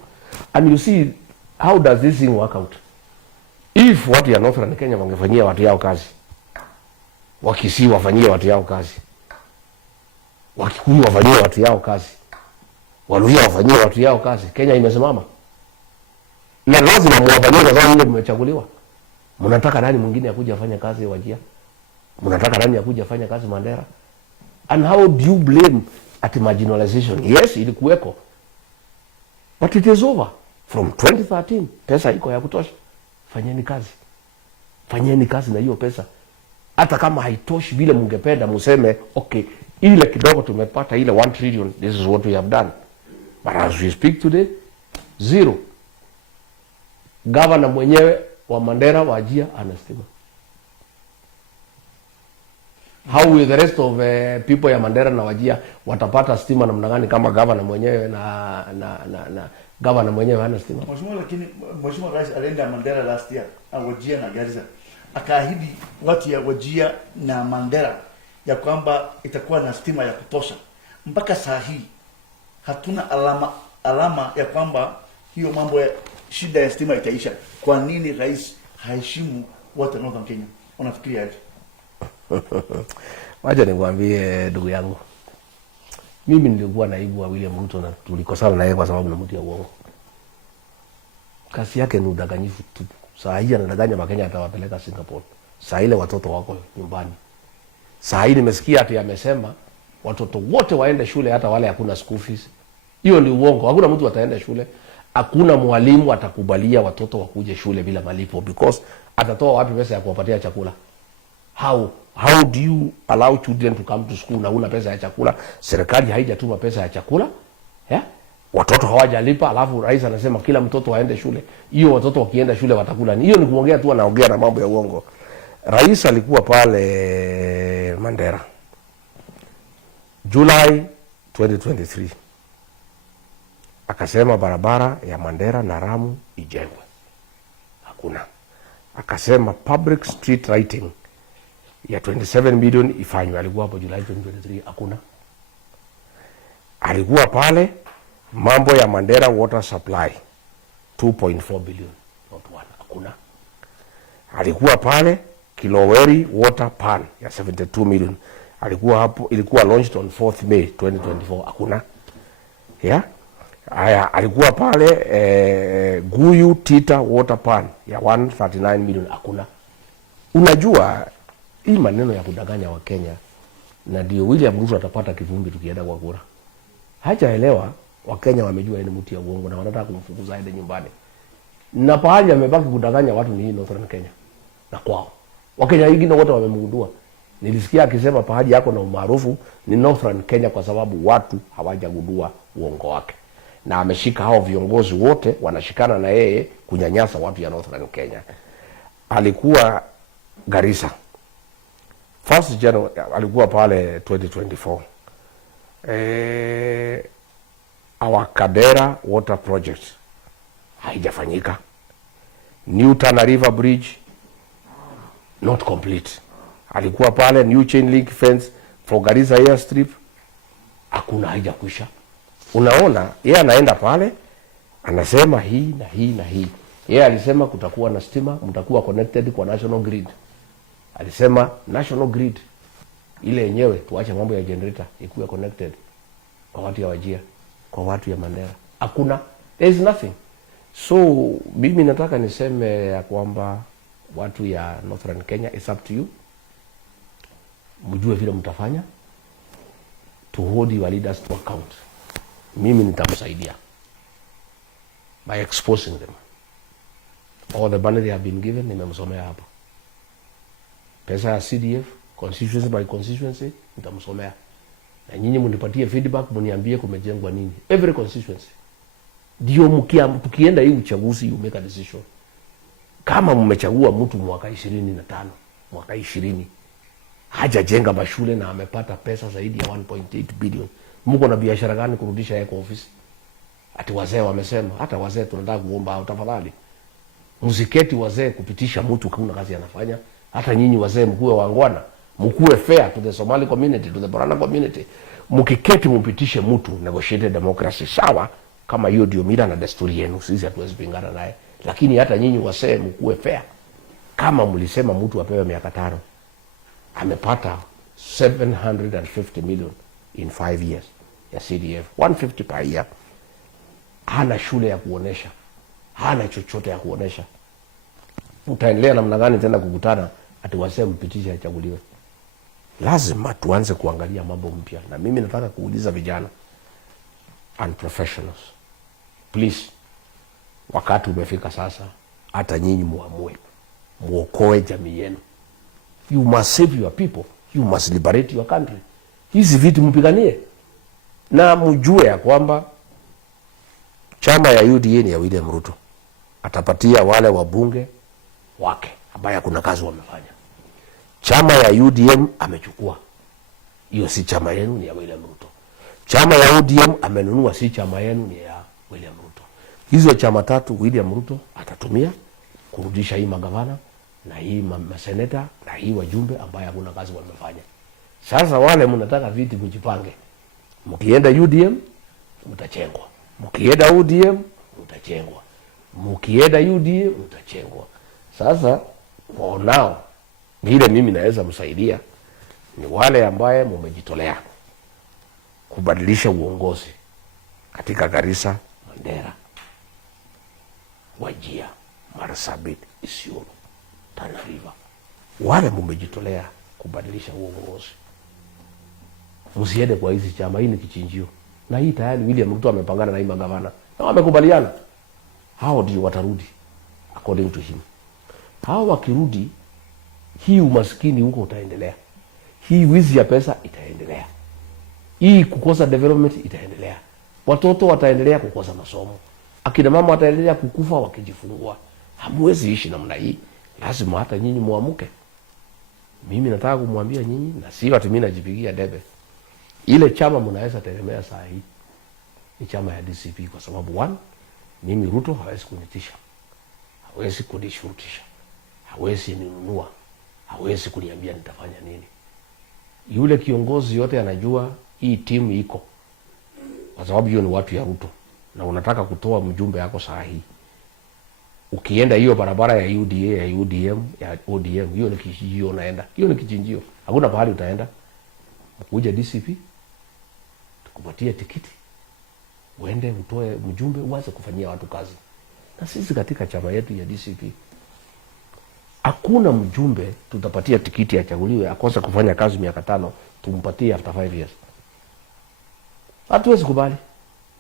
And you see, how does this thing work out? If watu ya Northern Kenya wangefanyia watu yao kazi, Wakisii wafanyie watu yao kazi, Wakikuyu wafanyie watu yao kazi, Waluhya wafanyie watu yao kazi, Kenya imesimama. Na lazima mwafanyie kwa sababu ndio mmechaguliwa. Mnataka nani mwingine akuje afanye kazi Wajir? Mnataka nani akuje afanye kazi Mandera? And how do you blame at marginalization? Yes, ilikuweko. But it is over. From 2013, pesa iko ya kutosha. Fanyeni kazi na hiyo pesa. Hata kama haitoshi vile mungependa, museme, okay, ile kidogo tumepata, ile 1 trillion, this is what we have done. But as we speak today, zero. Governor mwenyewe wa Mandera, Wajir, ana stima. How will the rest of people ya Mandera na Wajir watapata stima namna gani kama governor mwenyewe na governor mwenyewe hana stima? Mheshimiwa Rais alienda Mandera last year, Wajir na Garissa. Akaahidi watu ya Wajir na Mandera ya kwamba itakuwa na stima ya kutosha. Mpaka saa hii hatuna alama ya kwamba hiyo mambo ya shida ya stima itaisha. Kwa nini rais haheshimu watu wa Northern Kenya? Unafikiria aje? Wacha nikwambie ndugu yangu. Mimi nilikuwa naibu wa William Ruto na tulikosana na yeye kwa sababu na mtu ya uongo. Kazi yake ni udanganyifu tu. Saa hii anadanganya Wakenya atawapeleka Singapore. Saa ile watoto wako nyumbani. Saa hii nimesikia ati amesema watoto wote waende shule, hata wale hakuna school fees. Hiyo ni uongo. Hakuna mtu ataenda shule. Hakuna mwalimu atakubalia watoto wakuje shule bila malipo, because atatoa wapi pesa ya kuwapatia chakula? How do you allow children to come to school na una pesa ya chakula? Serikali haijatuma pesa ya chakula. Yeah? Watoto hawajalipa, alafu rais anasema kila mtoto aende shule. Hiyo watoto wakienda shule watakula ni? Hiyo ni kuongea tu, anaongea na mambo ya uongo. Rais alikuwa pale Mandera July 2023. Akasema barabara ya Mandera na Ramu ijengwe. Hakuna. Akasema public street lighting ya 27 million ifanywe. Alikuwa hapo July 2023. Hakuna. Alikuwa pale mambo ya Mandera water supply 2.4 billion. Not one. Hakuna. Alikuwa pale Kiloweri water pan ya 72 million. Alikuwa hapo, ilikuwa launched on 4th May 2024. Hakuna. Yeah? Haya, alikuwa pale Guyu Tita water pan ya 139 million. Hakuna. Unajua hii maneno ya kudanganya wa Kenya, na ndio William Ruto atapata kivumbi tukienda kwa kura. Hajaelewa Wakenya wamejua ni mtu ya uongo na wanataka kumfukuza aende nyumbani. Na pahali amebaki kudanganya watu ni hii Northern Kenya na kwao. Wakenya wengine wote wamemgundua. Nilisikia akisema pahali yako na umaarufu ni Northern Kenya kwa sababu watu hawajagundua uongo wake. Na ameshika hao viongozi wote wanashikana na yeye kunyanyasa watu ya Northern Kenya. Alikuwa Garissa. 1st January alikuwa pale 2024. Our Kadera water project haijafanyika. New Tana River bridge not complete. Alikuwa pale new chain link fence for Garissa airstrip, hakuna, haijakwisha. Unaona, yeye anaenda pale anasema hii na hii na hii. Yeye alisema kutakuwa na stima, mtakuwa connected kwa national grid. Alisema national grid ile yenyewe tuache mambo ya generator ikuwe connected kwa watu ya Wajir, kwa watu ya Mandera. Hakuna. There is nothing. So mimi nataka niseme ya kwamba watu ya Northern Kenya, it's up to you. Mjue vile mtafanya to hold your leaders to account. Mimi nitamsaidia by exposing them. All the money they have been given, nimemsomea hapa. Pesa ya CDF, constituency by constituency, nitamsomea. Na nyinyi mnipatie feedback, mniambie kumejengwa nini. Every constituency. Ndio tukienda hii uchaguzi, you make a decision. Kama mmechagua mtu mwaka 25, mwaka 20, hajajenga mashule na amepata pesa zaidi ya 1.8 billion. Mko na biashara gani kurudisha yeye kwa ofisi? Ati wazee wamesema, hata wazee tunataka kuomba tafadhali. Muziketi wazee kupitisha mtu kuna kazi anafanya. Hata nyinyi wazee mkuwe wangwana, mkuwe fair to the Somali community, to the Borana community. Mkiketi mpitishe mtu, negotiated democracy, sawa, kama hiyo ndio mila na desturi yenu, sisi hatuwezi pingana naye. Lakini hata nyinyi wazee mkuwe fair. Kama mlisema mtu apewe miaka 5, amepata 750 million in 5 years ya CDF, 150 per year. Hana shule ya kuonesha, hana chochote ya kuonesha. Utaendelea namna gani tena kukutana ati waseme mpitishe achaguliwe? Lazima tuanze kuangalia mambo mpya. Na mimi nataka kuuliza vijana and professionals, Please, wakati umefika sasa, hata nyinyi muamue, muokoe jamii yenu. You must save your people, you must liberate your country. Hizi vitu mpiganie, na mjue ya kwamba chama ya UDA ni ya William Ruto. Atapatia wale wabunge wake ambaye kuna kazi wamefanya. Chama ya UDM amechukua. Hiyo si chama yenu, ni ya William Ruto. Chama ya ODM amenunua, si chama yenu, ni ya William Ruto. Hizo chama tatu William Ruto atatumia kurudisha hii magavana na hii maseneta na hii wajumbe ambaye hakuna kazi wamefanya. Sasa wale mnataka viti, mjipange. Mkienda UDM mtachengwa. Mkienda ODM mtachengwa. Mkienda UDA mtachengwa. Sasa kwa nao vile mimi naweza msaidia ni wale ambaye mmejitolea kubadilisha uongozi katika Garissa, Mandera, Wajir, Marsabit, Isiolo, Tana River. Wale mmejitolea kubadilisha uongozi. Msiende kwa hizi chama, hii ni kichinjio. Na hii tayari William Ruto amepangana na hii magavana na wamekubaliana. Hao ndio watarudi according to him. Hao wakirudi, hii umaskini huko utaendelea. Hii wizi ya pesa itaendelea. Hii kukosa development itaendelea. Watoto wataendelea kukosa masomo. Akina mama wataendelea kukufa wakijifungua. Hamwezi ishi namna hii. Lazima hata nyinyi muamuke. Mimi nataka kumwambia nyinyi, na si watu mimi najipigia debe. Ile chama mnaweza tegemea saa hii ni chama ya DCP, kwa sababu one, mimi Ruto hawezi kunitisha. Hawezi kunishurutisha. Hawezi ninunua. Hawezi kuniambia nitafanya nini. Yule kiongozi yote anajua hii timu iko. Kwa sababu hiyo ni watu ya Ruto. Na unataka kutoa mjumbe yako saa hii. Ukienda hiyo barabara ya UDA, ya UDM, ya ODM, hiyo ni kichinjio unaenda. Hiyo ni kichinjio. Hakuna pahali utaenda. Mkuja DCP, tukupatie tikiti. Uende utoe mjumbe uanze kufanyia watu kazi. Na sisi katika chama yetu ya DCP, hakuna mjumbe tutapatia tikiti achaguliwe akose kufanya kazi miaka 5 tumpatie after 5 years. Hatuwezi kubali.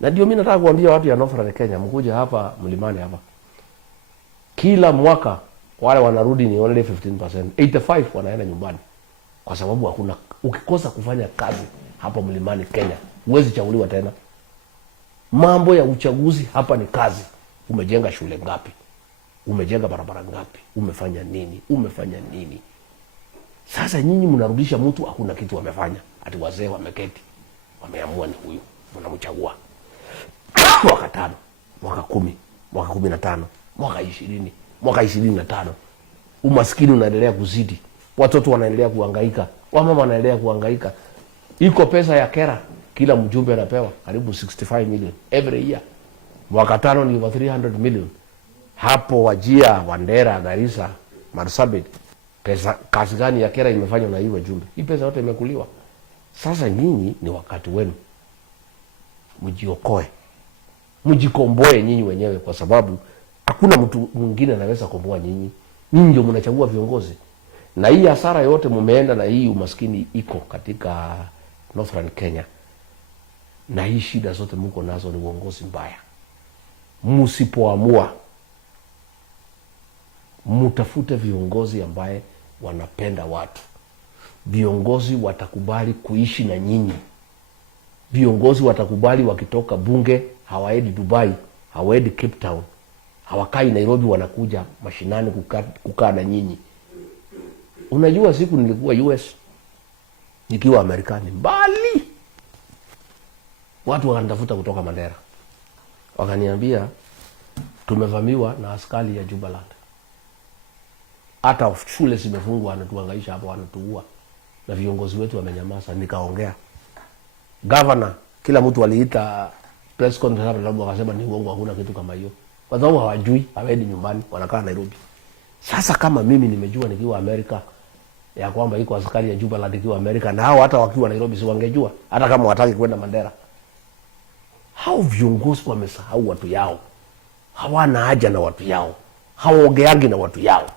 Na ndio mimi nataka kuambia watu ya Northern Kenya, mkuja hapa mlimani hapa. Kila mwaka wale wanarudi ni only 15%. 85 wanaenda nyumbani. Kwa sababu hakuna, ukikosa kufanya kazi hapa mlimani Kenya, huwezi chaguliwa tena. Mambo ya uchaguzi hapa ni kazi. Umejenga shule ngapi? Umejenga barabara ngapi? Umefanya nini? Umefanya nini? Sasa nyinyi mnarudisha mtu hakuna kitu wamefanya. Ati wazee wameketi. Wameamua ni huyu. Mnamchagua. Mwaka 5, mwaka 10, mwaka 15, mwaka 20, mwaka 25. Umaskini unaendelea kuzidi. Watoto wanaendelea kuhangaika. Wamama wanaendelea kuhangaika. Iko pesa ya kera. Kila mjumbe anapewa karibu 65 million every year. Mwaka 5 ni over 300 million. Hapo Wajir, Wandera, Garissa, Marsabit, pesa kazi gani ya kera imefanywa na hii wajumbe? Hii pesa yote imekuliwa. Sasa nyinyi ni wakati wenu. Mjiokoe. Mjikomboe nyinyi wenyewe, kwa sababu hakuna mtu mwingine anaweza komboa nyinyi. Nyinyi ndio mnachagua viongozi. Na hii hasara yote mumeenda na hii umaskini iko katika Northern Kenya. Na hii shida zote mko nazo ni uongozi mbaya. Msipoamua mtafute viongozi ambaye wanapenda watu. Viongozi watakubali kuishi na nyinyi. Viongozi watakubali wakitoka bunge hawaendi Dubai, hawaendi Cape Town, hawakai Nairobi, wanakuja mashinani kukaa na nyinyi. Unajua siku nilikuwa US, nikiwa Amerikani mbali, watu wakanitafuta kutoka Mandera. Wakaniambia tumevamiwa na askari ya Jubaland. Hata shule zimefungwa, wanatuhangaisha hapo, wanatuua. Na viongozi wetu wamenyamaza. Nikaongea. Governor, kila mtu aliita press conference, labda wakasema ni uongo, hakuna kitu kama hiyo. Kwa sababu hawajui, hawaendi nyumbani, wanakaa Nairobi. Sasa kama mimi nimejua nikiwa Amerika ya kwamba iko askari ya Jubaland ikiwa Amerika, na hao hata wakiwa Nairobi si wangejua, hata kama wataki kwenda Mandera. Hao viongozi wamesahau watu yao. Hawana haja na watu yao. Hawaongeangi na watu yao.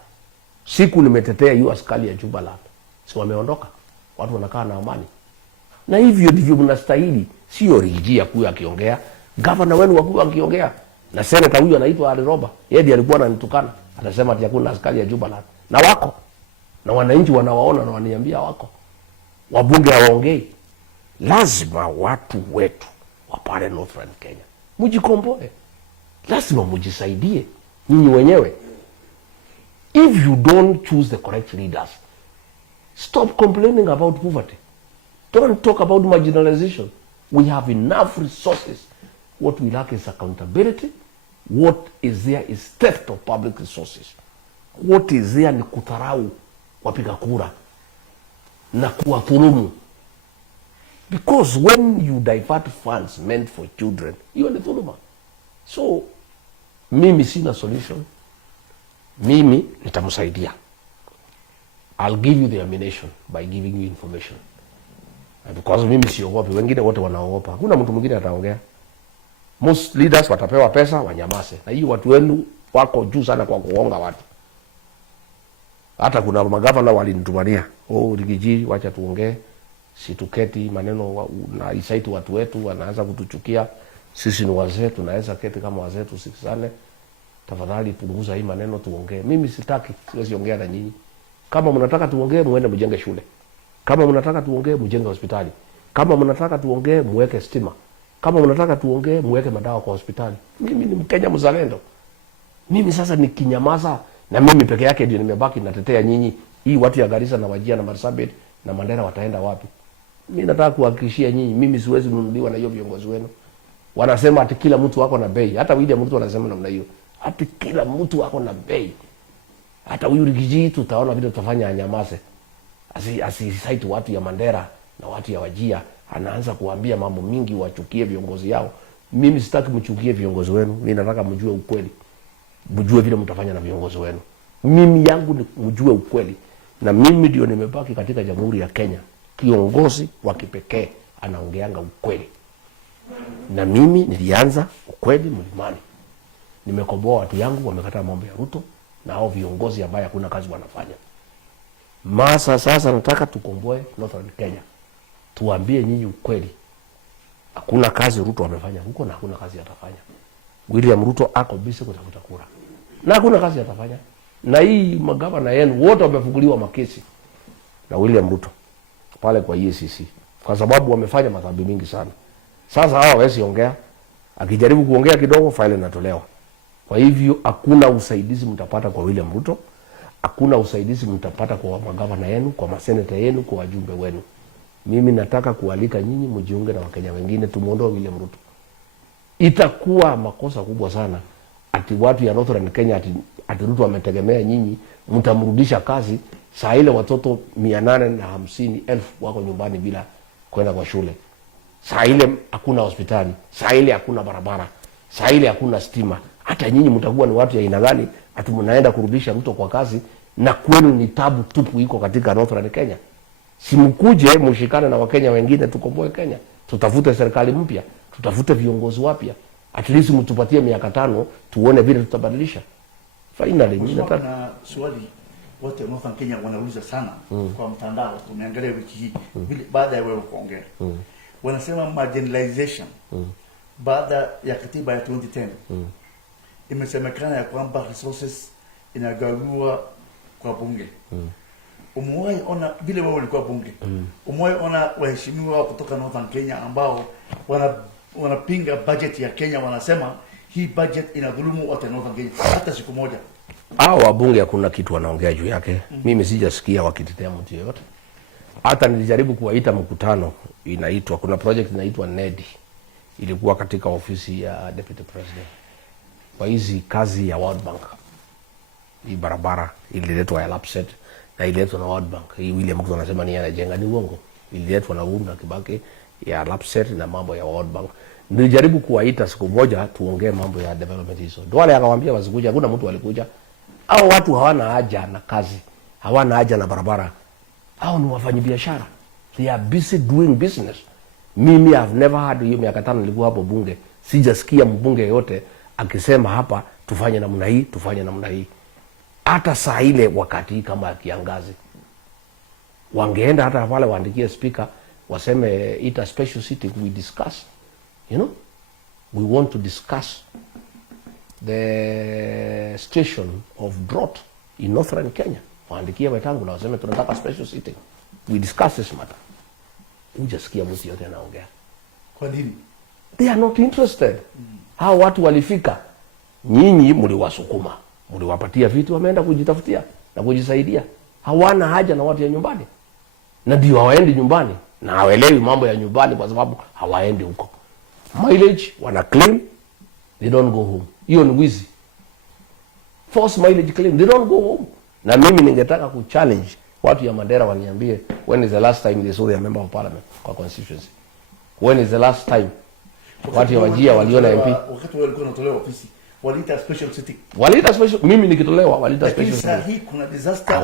Siku nimetetea hiyo askari ya Jubaland, si wameondoka? Watu wanakaa na amani. Na hivyo ndivyo mnastahili, sio Rijia kuwa akiongea, governor wenu wakuwa akiongea. Na senator huyu anaitwa Ali Roba, yeye ndiye alikuwa ananitukana, anasema ati hakuna askari ya Jubaland. Na wako. Na wananchi wanawaona na wananiambia wako. Wabunge hawaongei. Lazima watu wetu wa pale Northern Kenya mujikomboe. Lazima mujisaidie nyinyi wenyewe. If you don't choose the correct leaders, stop complaining about poverty. Don't talk about marginalization. We have enough resources. What we lack is accountability. What is there is theft of public resources. What is there ni kudharau wapiga kura na kuwadhulumu. Because when you divert funds meant for children, hiyo ni dhuluma. So mimi sina solution. Mimi nitamsaidia. I'll give you the ammunition by giving you information. Because mimi siogopi, wengine wote wanaogopa. Hakuna mtu mwingine ataongea. Most leaders watapewa pesa wanyamase. Na hiyo watu wenu wako juu sana kwa kuonga watu. Hata kuna magavana walinitumania, Rigiji wacha tuongee, situketi maneno na isaiti watu wetu wanaanza kutuchukia. Sisi ni wazee, tunaweza keti kama wazee tusikizane. Tafadhali punguza hii maneno tuongee. Mimi sitaki, siwezi ongea na nyinyi. Kama mnataka tuongee, muende mjenge shule. Kama mnataka tuongee, mjenge hospitali. Kama mnataka tuongee, muweke stima. Kama mnataka tuongee, muweke madawa kwa hospitali. Mimi ni Mkenya mzalendo. Mimi sasa nikinyamaza na mimi peke yake ndio nimebaki natetea nyinyi, hii watu ya Garissa na Wajir na Marsabit na Mandera wataenda wapi? Mimi nataka kuhakikishia nyinyi, mimi siwezi nunuliwa na hiyo viongozi wenu. Wanasema ati kila mtu wako na bei. Hata William Ruto anasema namna hiyo. Ati kila mtu wako na bei. Hata huyu Rigiji tutaona vile tutafanya anyamaze. Asisaitu watu ya Mandera na watu ya Wajir, anaanza kuambia mambo mingi wachukie viongozi yao. Mimi sitaki mchukie viongozi wenu. Mimi nataka mjue ukweli. Mjue vile mtafanya na viongozi wenu. Mimi yangu ni mjue ukweli. Na mimi ndio nimebaki katika Jamhuri ya Kenya kiongozi wa kipekee anaongeanga ukweli. Na mimi nilianza ukweli mlimani. Nimekomboa watu yangu wamekataa mambo ya Ruto na hao viongozi ambao hakuna kazi wanafanya. Sasa nataka tukomboe Northern Kenya. Tuambie nyinyi ukweli. Hakuna kazi Ruto amefanya huko na hakuna kazi atafanya. William Ruto ako busy kutafuta kura. Na hakuna kazi atafanya. Na hii magavana yenu wote wamefunguliwa makesi na William Ruto pale kwa EACC kwa sababu wamefanya madhambi mingi sana. Sasa hawa hawezi ongea. Akijaribu kuongea kidogo faili inatolewa. Kwa hivyo hakuna usaidizi mtapata kwa William Ruto. Hakuna usaidizi mtapata kwa magavana yenu, kwa maseneta yenu, kwa wajumbe wenu. Mimi nataka kualika nyinyi mjiunge na Wakenya wengine tumuondoe William Ruto. Itakuwa makosa kubwa sana ati watu ya Northern Kenya ati Ruto ametegemea nyinyi mtamrudisha kazi saa ile watoto 850,000 wako nyumbani bila kwenda kwa shule. Saa ile hakuna hospitali, saa ile hakuna barabara, saa ile hakuna stima. Hata nyinyi mtakuwa ni watu ya aina gani ati mnaenda kurudisha Ruto kwa kazi na kwenu ni tabu tupu iko katika Northern Kenya? Simkuje mshikane na Wakenya wengine tukomboe Kenya. Tutafute serikali mpya, tutafute viongozi wapya. At least mtupatie miaka 5 tuone vile tutabadilisha. Finally mimi nataka na swali wote Northern Kenya wanauliza sana kwa mtandao, tumeangalia wiki hii vile baada ya wewe kuongea. Wanasema marginalization baada ya katiba ya 2010 imesemekana ya kwamba resources inagawiwa kwa bunge. Umewahi ona vile wewe ulikuwa bunge? Umewahi ona waheshimiwa kutoka Northern Kenya ambao wanapinga budget ya Kenya, wanasema hii budget inadhulumu watu Northern Kenya hata siku moja? Hao wabunge hakuna kitu wanaongea juu yake. Mimi sijasikia wakitetea mtu yeyote. Hata nilijaribu kuwaita mkutano inaitwa, kuna project inaitwa NEDI. Ilikuwa katika ofisi ya Deputy President. Kwa hizi kazi ya World Bank. Hii barabara ililetwa ya Lapset na ililetwa na World Bank. Hii William Ruto anasema ni anajenga, ni uongo. Ililetwa na Uhuru na Kibaki ya Lapset na mambo ya World Bank. Nilijaribu kuwaita siku moja tuongee mambo ya development hizo. Ndio wale akawaambia wasikuja, hakuna mtu alikuja. Hao watu hawana haja na kazi. Hawana haja na barabara. Hao ni wafanyabiashara. They are busy doing business. Mimi I've never had hiyo miaka 5 nilikuwa hapo bunge. Sijasikia mbunge yote akisema hapa tufanye namna hii, tufanye namna hii. Hata saa ile wakati kama kiangazi. Wangeenda hata pale waandikie speaker waseme ita special sitting we discuss. You know? We want to discuss the station of drought in northern Kenya, waandikia Wetangula waseme tunataka special sitting, we discuss this matter. Hujasikia mtu yote anaongea. Kwa nini? They are not interested. Hao watu walifika, nyinyi mliwasukuma, mliwapatia vitu, wameenda kujitafutia na kujisaidia. Hawana haja na watu ya nyumbani, na ndio hawaendi nyumbani, na hawaelewi mambo ya nyumbani kwa sababu hawaendi huko. Mileage wana claim, they don't go home. Hiyo ni wizi. Force mileage claim, they don't go home. Na mimi ningetaka kuchallenge watu ya Mandera waniambie, when is the last time they saw their member of parliament kwa constituency? When is the last time watu ya Wajia waliona MP? Wakati walikuwa wanatolewa ofisi, walita special sitting. Walita special, mimi nikitolewa walita special sitting. Sasa hii kuna disaster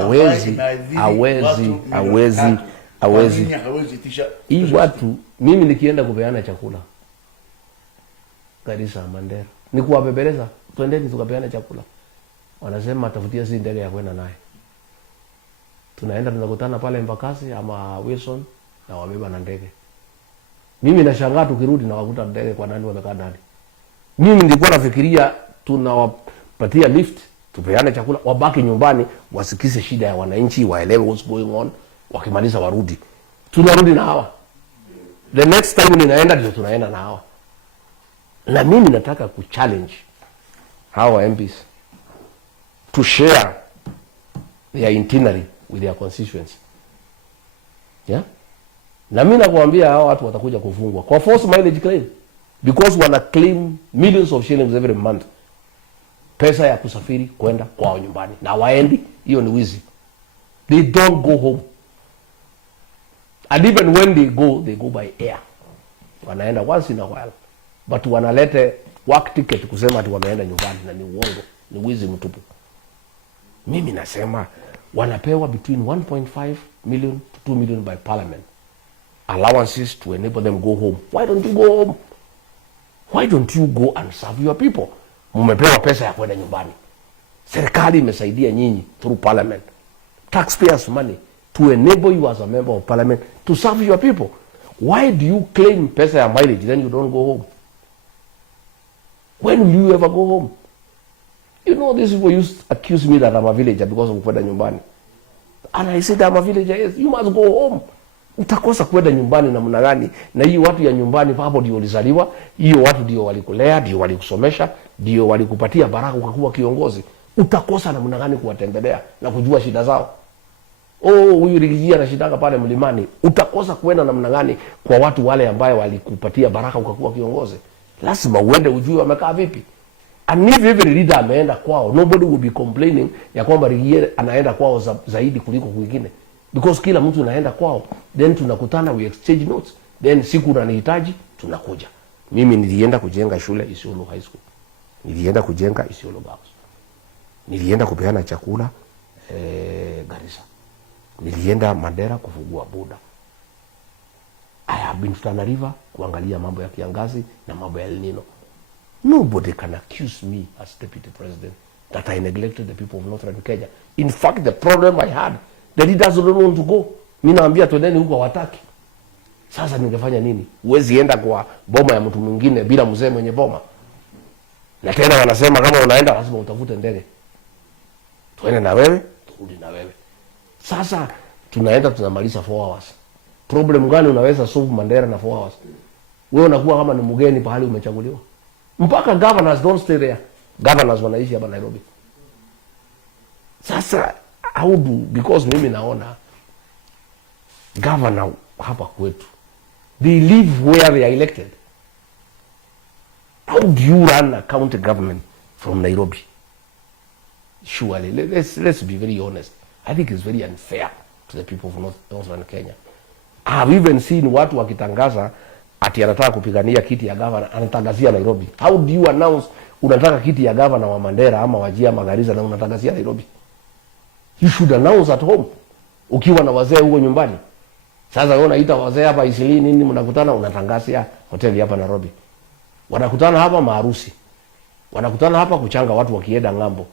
hawezi tisha. Hii watu, mimi nikienda kupeana chakula Garissa, Mandera, ni kuwabebeleza, twendeni tukapeana chakula. Wanasema tafutia si ndege ya kwenda naye. Tunaenda tunakutana pale Embakasi ama Wilson na wabeba na ndege. Mimi nashangaa tukirudi na wakuta ndege kwa nani wamekaa ndani. Mimi nilikuwa nafikiria tunawapatia lift, tupeane chakula, wabaki nyumbani, wasikise shida ya wananchi, waelewe what's going on, wakimaliza warudi. Tunarudi na hawa. The next time ninaenda ndio tunaenda na hawa. Na mimi nataka kuchallenge hawa MPs to share their itinerary with their constituency. Yeah? Na mimi nakwambia hao watu watakuja kufungwa kwa force mileage claim, because wana claim millions of shillings every month, pesa ya kusafiri kwenda kwao nyumbani, na waendi. Hiyo ni wizi. They don't go home, and even when they go by air. Wanaenda once in a while, but wanalete work ticket kusema ati wameenda nyumbani, na ni uongo, ni wizi mtupu. Mimi nasema wanapewa between 1.5 million to 2 million by parliament allowances to enable them go home. Why don't you go home? Why don't you go and serve your people? Mumepewa pesa ya kwenda nyumbani. Serikali imesaidia nyinyi through parliament, taxpayers money, to enable you as a member of parliament to serve your people. Why do you claim pesa ya mileage then you don't go home? When will you ever go home? You know, these people used to accuse me that I'm a villager because of kwenda nyumbani. And I said I'm a villager. Yes, you must go home. Utakosa kwenda nyumbani namna gani? Na hii watu ya nyumbani hapo ndio walizaliwa, hiyo watu ndio walikulea, ndio walikusomesha, ndio walikupatia baraka ukakuwa kiongozi. Utakosa namna gani kuwatembelea na kujua shida zao? Huyu Rigia na shidaka pale mlimani. Utakosa kwenda namna gani kwa watu wale ambao walikupatia baraka ukakuwa kiongozi? Lazima uende ujue wamekaa vipi. And if every leader ameenda kwao, nobody will be complaining ya kwamba Rigia anaenda kwao zaidi kuliko kwingine. Because kila mtu anaenda kwao, then tunakutana, we exchange notes, then siku unanihitaji tunakuja. Mimi nilienda kujenga shule Isiolo High School, nilienda kujenga Isiolo Girls, nilienda kupeana chakula Garissa, nilienda Mandera kufungua boda. I have been to Tana River kuangalia mambo ya kiangazi na mambo ya El Nino. Nobody can accuse me as deputy president that I neglected the people of Northern Kenya. In fact, the problem I had, the leaders don't want to go. Mimi naambia twendeni huko hawataki. Sasa ningefanya nini? Huwezi enda kwa boma ya mtu mwingine bila mzee mwenye boma. Na tena wanasema kama unaenda lazima utafute ndege. Twende na wewe, turudi na wewe. Sasa tunaenda tunamaliza 4 hours. Problem gani unaweza solve Mandera na 4 hours? Wewe unakuwa kama ni mgeni pahali umechaguliwa. Mpaka governors don't stay there. Governors wanaishi hapa Nairobi. Sasa how do, because mimi naona governor hapa kwetu, they live where they are elected. How do you run a county government from Nairobi? Surely, let's be very honest. I think it's very unfair to the people of Northern Kenya. I've even seen watu wakitangaza ati anataka kupigania kiti ya governor, anatangazia Nairobi. How do you announce unataka kiti ya governor wa Mandera ama Wajia ama Garissa na unatangazia Nairobi? You should announce at home. Ukiwa na wazee huko nyumbani. Sasa wewe unaita wazee hapa Isili nini, mnakutana unatangazia hoteli hapa Nairobi. Wanakutana hapa maharusi. Wanakutana hapa kuchanga watu wakienda ngambo.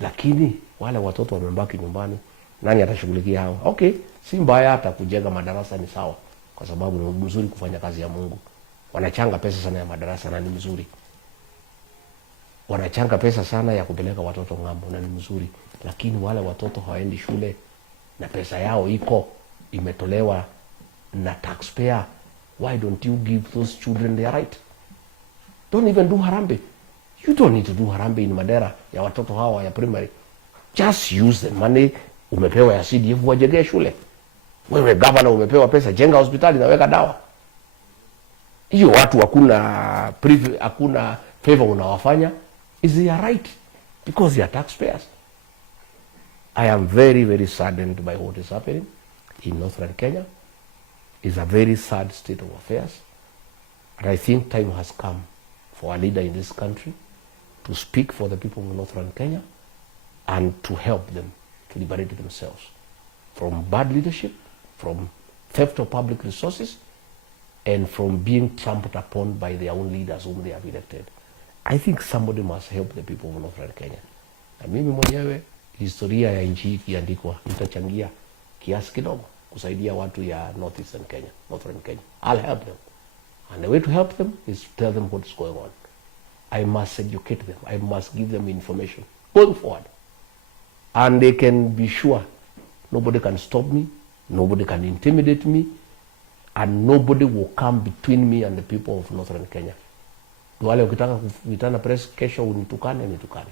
Lakini wale watoto wamebaki nyumbani, nani atashughulikia hao? Okay, si mbaya hata kujenga madarasa, ni sawa, kwa sababu ni mzuri kufanya kazi ya Mungu. Wanachanga pesa sana ya madarasa na ni mzuri. wanachanga pesa sana ya kupeleka watoto ng'ambo na ni mzuri, lakini wale watoto hawaendi shule na pesa yao iko imetolewa na taxpayer. Why don't you give those children their right? Don't even do harambe. You don't need to do harambe in Madera ya watoto hawa ya primary. Just use the money umepewa ya CDF wajengee shule. Wewe governor umepewa pesa, jenga hospitali na weka dawa. Hiyo watu hakuna favor unawafanya. Is their right because they are taxpayers. I am very, very saddened by what is happening in Northern Kenya. It's a very sad state of affairs. And I think time has come for a leader in this country to speak for the people of Northern Kenya and to help them to liberate themselves from bad leadership, from theft of public resources, and from being trampled upon by their own leaders whom they have elected. I think somebody must help the people of Northern Kenya. Na mimi mwenyewe historia ya nchi hii ikiandikwa, nitachangia kiasi kidogo kusaidia watu ya Northern Kenya. I'll help them. And the way to help them is to tell them what is going on. I must educate them. I must give them information going forward. And they can be sure nobody can stop me, nobody can intimidate me, and nobody will come between me and the people of Northern Kenya. Wale ukitaka kuitana press kesho unitukane, nitukane.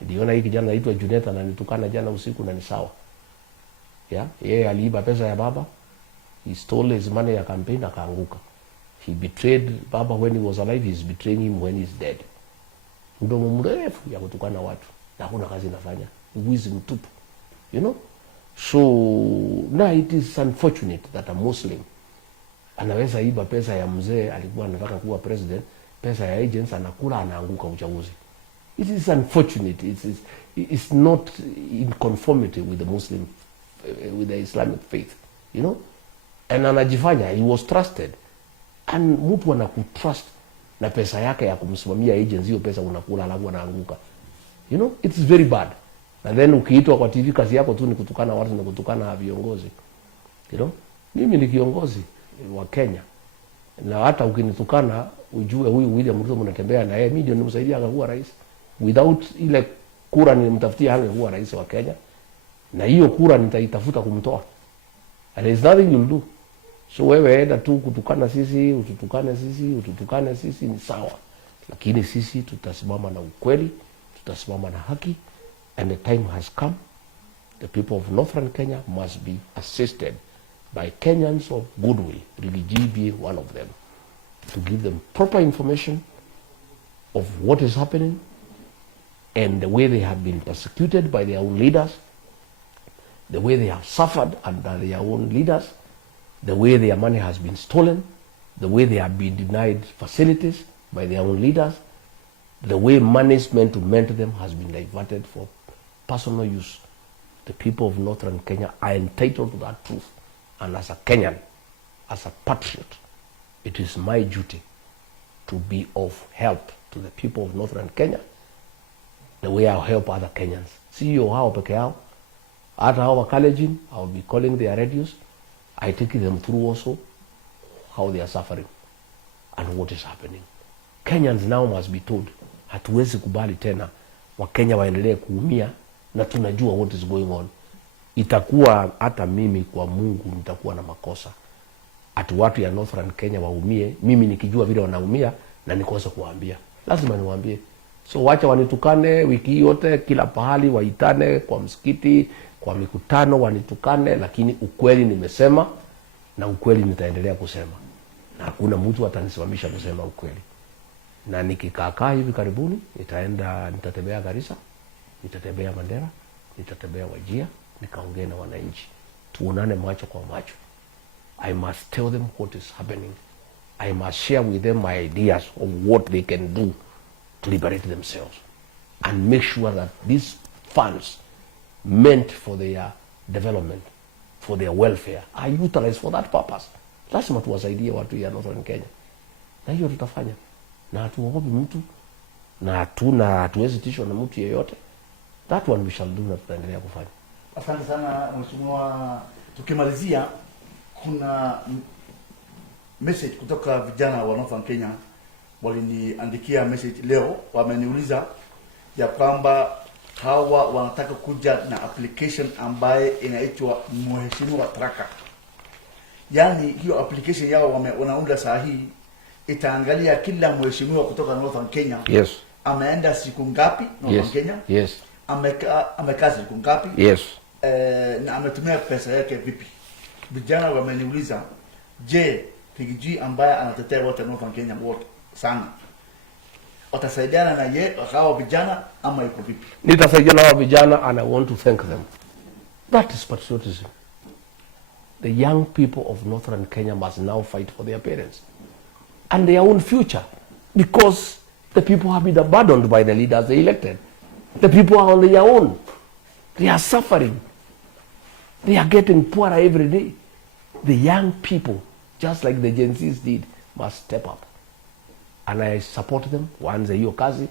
Niliona hii kijana anaitwa Juneta na nitukana jana usiku na ni sawa. Yeah, yeye aliiba pesa ya baba. He stole his money ya campaign akaanguka. He betrayed baba when he was alive, he's betraying him when he's dead. Mdomo mrefu ya kutukana watu. Na hakuna kazi nafanya. Wizi mtupu. You know? So, now it is unfortunate that a Muslim anaweza iba pesa ya mzee alikuwa anataka kuwa president, pesa ya agents anakula anaanguka uchaguzi. It is unfortunate. It's not in conformity with the Muslim, with the Islamic faith, you know. And anajifanya he was trusted, and mtu anakutrust na pesa yake ya kumsimamia agents, hiyo pesa unakula alafu anaanguka. You know, it's very bad. And then ukiitwa kwa TV kazi yako tu ni kutukana watu na kutukana viongozi. You know, mimi ni kiongozi wa Kenya. Na hata ukinitukana ujue huyu William Ruto mnatembea na yeye, mimi ndio nimsaidia akakuwa rais. Without ile kura nilimtafutia hangekuwa rais wa Kenya. Na hiyo kura nitaitafuta kumtoa. And there is nothing you'll do. So wewe enda tu kutukana sisi, ututukane sisi ni sawa. Lakini sisi tutasimama na ukweli, tutasimama na haki. And the time has come. The people of Northern Kenya must be assisted by Kenyans of goodwill, Rigiji being one of them, to give them proper information of what is happening and the way they have been persecuted by their own leaders, the way they have suffered under their own leaders, the way their money has been stolen, the way they have been denied facilities by their own leaders, the way money meant to mentor them has been diverted for personal use. The people of Northern Kenya are entitled to that truth. And as a Kenyan, as a patriot, it is my duty to be of help to the people of Northern Kenya the way I'll help other Kenyans. Sio hao peke yao. Hata hao wa Kalenjin, I'll be calling their radios. I take them through also how they are suffering and what is happening. Kenyans now must be told, hatuwezi kubali tena Wakenya waendelee kuumia na tunajua what is going on. Itakuwa hata mimi kwa Mungu nitakuwa na makosa. Ati watu ya Northern Kenya waumie, mimi nikijua vile wanaumia na nikosa kuwaambia. Lazima niwaambie. So wacha wanitukane wiki yote kila pahali, waitane kwa msikiti, kwa mikutano wanitukane, lakini ukweli nimesema na ukweli nitaendelea kusema. Na hakuna mtu atanisimamisha kusema ukweli. Na nikikaa hivi karibuni nitatembea Garissa, nitatembea Mandera, nitatembea Wajir, nikaongea na wananchi. Tuonane macho kwa macho. I must tell them what is happening. I must share with them my ideas of what they can do to liberate themselves and make sure that these funds meant for their development, for their welfare, are utilized for that purpose. Lazima tuwasaidie watu ya Northern Kenya. Na hiyo tutafanya. Na hatuogopi mtu, na hatuwezi tishwa na mtu yeyote. That one we shall do, na tutaendelea kufanya. Asante sana Mheshimiwa. Tukimalizia, kuna message kutoka vijana wa Northern Kenya waliniandikia message leo, wameniuliza ya kwamba hawa wanataka kuja na application ambaye inaitwa Mheshimiwa Traka. Yani hiyo application yao wanaunda saa hii itaangalia kila mheshimiwa kutoka Northern Kenya. Yes. Ameenda siku ngapi Northern Kenya? Yes. Amekaa siku ngapi? Yes. Na ametumia pesa yake vipi? Vijana wameniuliza, je, Rigiji ambaye anatetea wote Northern Kenya wote sana, watasaidiana na yeye akawa vijana ama yuko vipi? Nitasaidiana na vijana, and I want to thank them. That is patriotism. The young people of Northern Kenya must now fight for their parents and their own future, because the people have been abandoned by the leaders they elected. The people are on their own. They are suffering. They are getting poorer every day. The young people, just like the Gen Zs did, must step up. And I support them. Waanze hiyo kazi,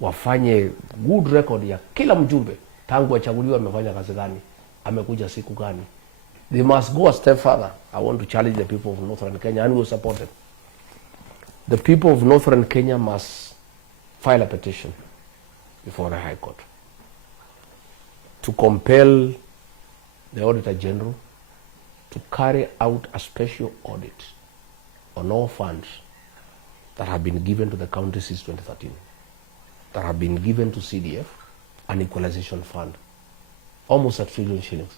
wafanye good record ya kila mjumbe tangu achaguliwa amefanya kazi gani, amekuja siku gani. They must go a step further. I want to challenge the people of Northern Kenya, and we will support them. The people of Northern Kenya must file a petition before the High Court to compel the Auditor General to carry out a special audit on all funds that have been given to the county since 2013, that have been given to CDF, an equalization fund, almost $1 trillion shillings.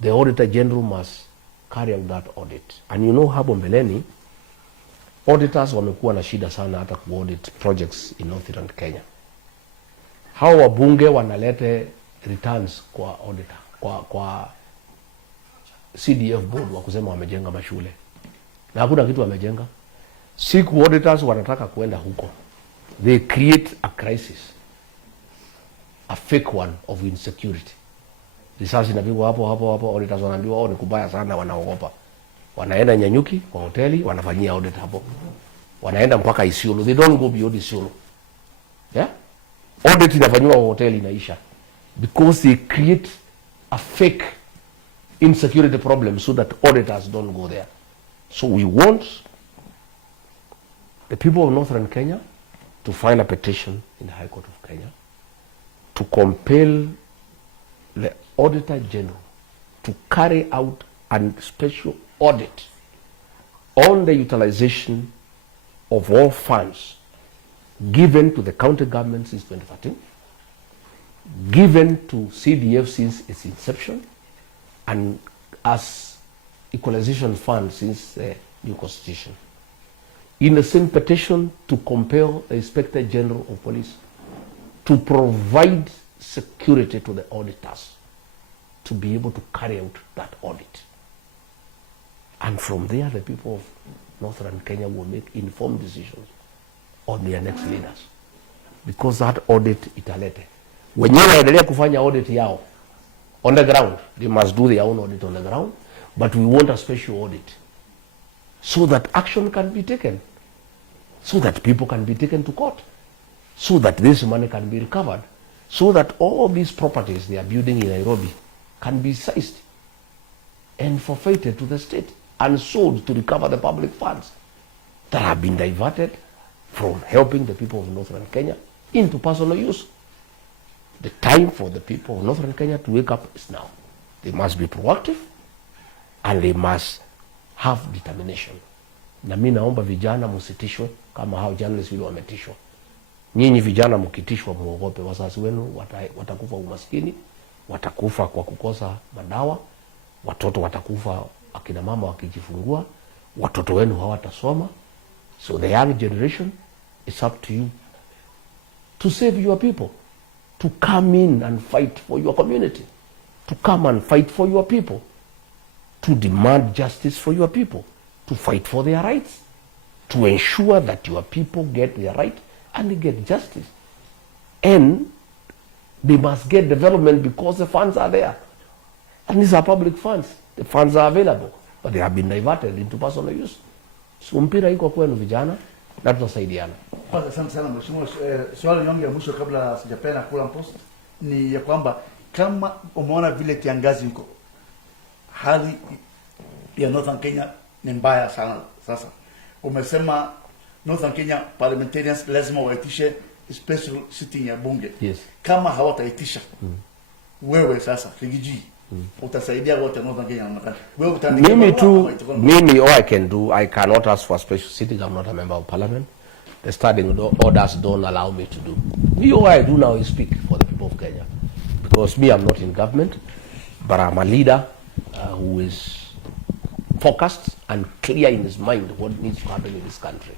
The Auditor General must carry out that audit. And you know, hapo mbeleni, auditors wamekuwa na shida sana hata ku-audit projects in Northern Kenya. Hao wabunge wanalete returns kwa auditor, kwa CDF board wa kusema wamejenga mashule, na hakuna kitu wamejenga. Siku auditors wanataka kuenda huko, they create a crisis, a fake one of insecurity. Risasi inapigwa hapo, auditors wanaambiwa ni kubaya sana, wanaogopa. Wanaenda Nyanyuki kwa hoteli, wanafanyia audit hapo. Wanaenda mpaka Isiolo, they don't go beyond Isiolo. Yeah? Audit inafanywa kwa hoteli inaisha, because they create a fake insecurity problem so that auditors don't go there. So we want the people of Northern Kenya to file a petition in the High Court of Kenya to compel the Auditor General to carry out a special audit on the utilization of all funds given to the county government since 2013, given to CDF since its inception, and as equalization fund since the new constitution. In the same petition, to compel the Inspector General of Police to provide security to the auditors to be able to carry out that audit. And from there, the people of Northern Kenya will make informed decisions on their next leaders, because that audit italete. Wenyewe waendelea kufanya audit yao on the ground, they must do their own audit on the ground, but we want a special audit so that action can be taken, so that people can be taken to court, so that this money can be recovered, so that all these properties they are building in Nairobi can be seized and forfeited to the state and sold to recover the public funds that have been diverted from helping the people of Northern Kenya into personal use. The time for the people of Northern Kenya to wake up is now. They must be proactive and they must have determination. Na mimi naomba vijana msitishwe kama hao journalists wale wametishwa. Nyinyi vijana mkitishwa muogope, wazazi wenu watakufa umaskini, watakufa kwa kukosa madawa, watoto watakufa akina mama wakijifungua, watoto wenu hawatasoma. So the young generation, it's up to you to save your people, to come in and fight for your community, to come and fight for your people, to demand justice for your people, to fight for their rights, to ensure that your people get their right and they get justice. And they must get development because the funds are there. And these are public funds. The funds are available, but they have been diverted into personal use. So mpira iko kwenu vijana na tutasaidiana. Asante sana mheshimiwa. Swali yangu ya mwisho kabla sijapenda kula post ni ya kwamba kama umeona vile kiangazi iko, hali ya Northern Kenya ni mbaya sana sasa. Umesema Northern Kenya parliamentarians lazima waitishe special sitting ya bunge. Yes. Kama hawataitisha, wewe sasa Rigiji utasaidia wote Northern Kenya na wewe utaandika mimi all I can do, I cannot ask for a special sitting. I'm not a member of parliament. The standing orders don't allow me to do. Me, all I do now is speak for the people of Kenya, because me, I'm not in government, but I'm a leader who is focused and clear in his mind what needs to happen in this country.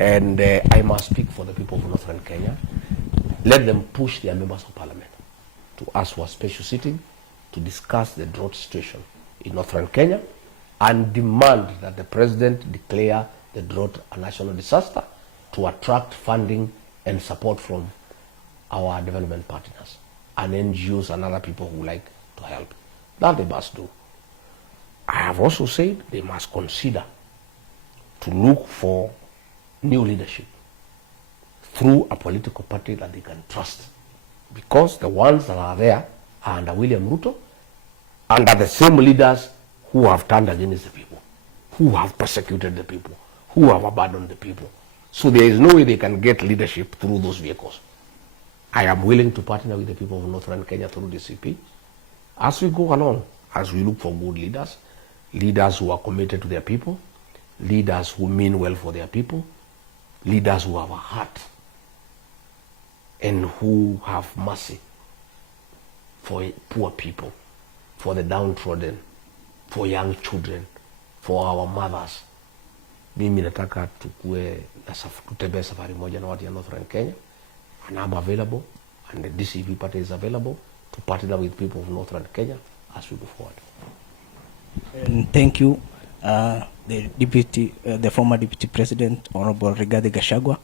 And I must speak for the people of Northern Kenya. Let them push their members of parliament to ask for a special sitting to discuss the drought situation in Northern Kenya and demand that the president declare the drought a national disaster to attract funding and support from our development partners and NGOs and other people who like to help. That they must do. I have also said they must consider to look for new leadership through a political party that they can trust, because the ones that are there are under William Ruto and are the same leaders who have turned against the people, who have persecuted the people, who have abandoned the people. So there is no way they can get leadership through those vehicles. I am willing to partner with the people of Northern Kenya through the CP as we go along, as we look for good leaders, leaders who are committed to their people, leaders who mean well for their people, leaders who have a heart and who have mercy for poor people, for the downtrodden, for young children, for our mothers. Mimi nataka tutembee safari moja na watu ya Northern Kenya, and I'm available, and the DCP party is available to partner with people of Northern Kenya as we go forward. And thank you, the former Deputy President, Honorable Rigathi Gachagua.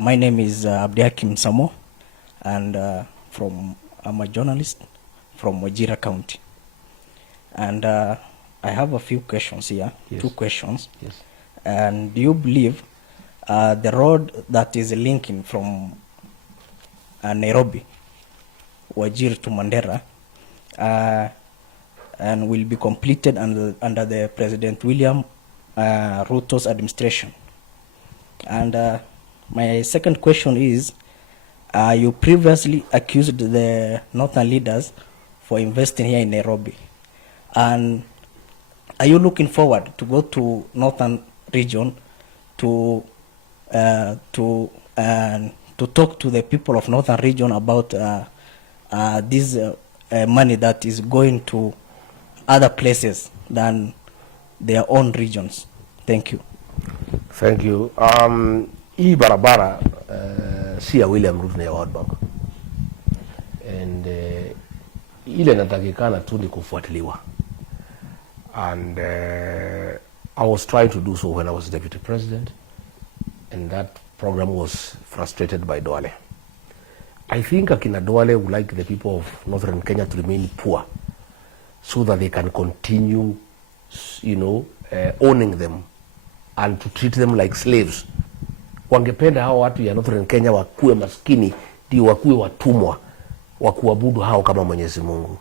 My name is Abdihakim Samo, and I'm a journalist from Wajir County. And I have a few questions here, yes. 2 questions. Yes. And do you believe the road that is linking from Nairobi, Wajir to Mandera, and will be completed under the President William Ruto's administration? And my second question is, you previously accused the northern leaders for investing here in Nairobi, and are you looking forward to go to northern region to talk to the people of northern region about this money that is going to other places than their own regions? Thank you. Thank you. Hii barabara si ya William Ruto na ya World Bank, and ile natakikana tu ni kufuatiliwa, and I was trying to do so when I was Deputy President, and that program was frustrated by Duale. I think akina Duale would like the people of Northern Kenya to remain poor so that they can continue, owning them and to treat them like slaves. Wangependa hao watu ya Northern Kenya wakuwe maskini, ndio wakuwe watumwa wa kuabudu hao kama Mwenyezi Mungu.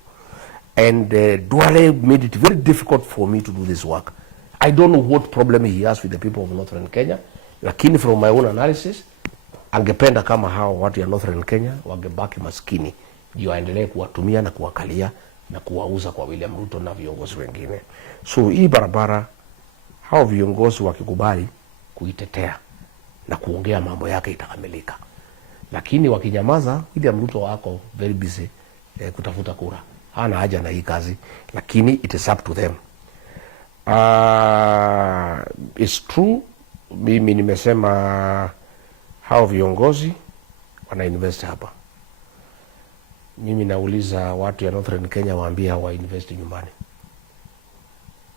And Duale made it very difficult for me to do this work. I don't know what problem he has with the people of Northern Kenya, lakini from my own analysis, angependa kama hao watu ya Northern Kenya wangebaki maskini, ndio aendelee kuwatumia na kuwakalia na kuwauza kwa William Ruto na viongozi wengine. So hii barabara, hao viongozi wakikubali kuitetea na kuongea mambo yake itakamilika. Lakini wakinyamaza, William Ruto wako very busy kutafuta kura. Hana haja na hii kazi, lakini it is up to them. It's true, mimi nimesema hao viongozi wana invest hapa. Mimi nauliza watu ya Northern Kenya waambie hawa invest nyumbani.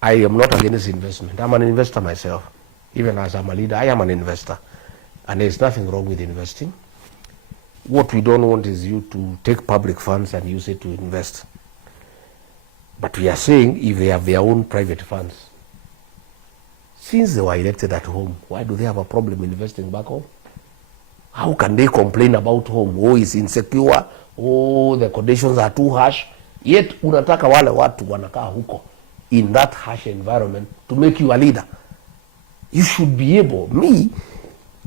I am not against investment. I'm an investor myself. Even as I'm a leader, I am an investor. And there's nothing wrong with investing. What we don't want is you to take public funds and use it to invest. But we are saying if they have their own private funds, since they were elected at home, why do they have a problem investing back home? How can they complain about home? Oh, it's insecure. Oh, the conditions are too harsh. Yet unataka wale watu wanakaa huko in that harsh environment to make you a leader. You should be able. Me,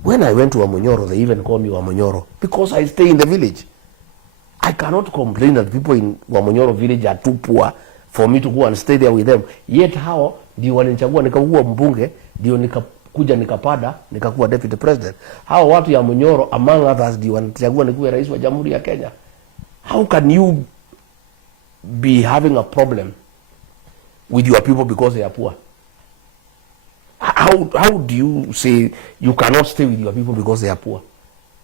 when I went to Wamonyoro, they even call me Wamonyoro because I stay in the village. I cannot complain that people in Wamonyoro village are too poor for me to go and stay there with them. Yet hao ndio walinichagua nikakuwa mbunge, ndio nikakuja nikapada nikakuwa deputy president. Hao watu ya Wamonyoro among others ndio wanachagua nikuwe rais wa Jamhuri ya Kenya. How can you be having a problem with your people because they are poor? How do you say you cannot stay with your people because they are poor?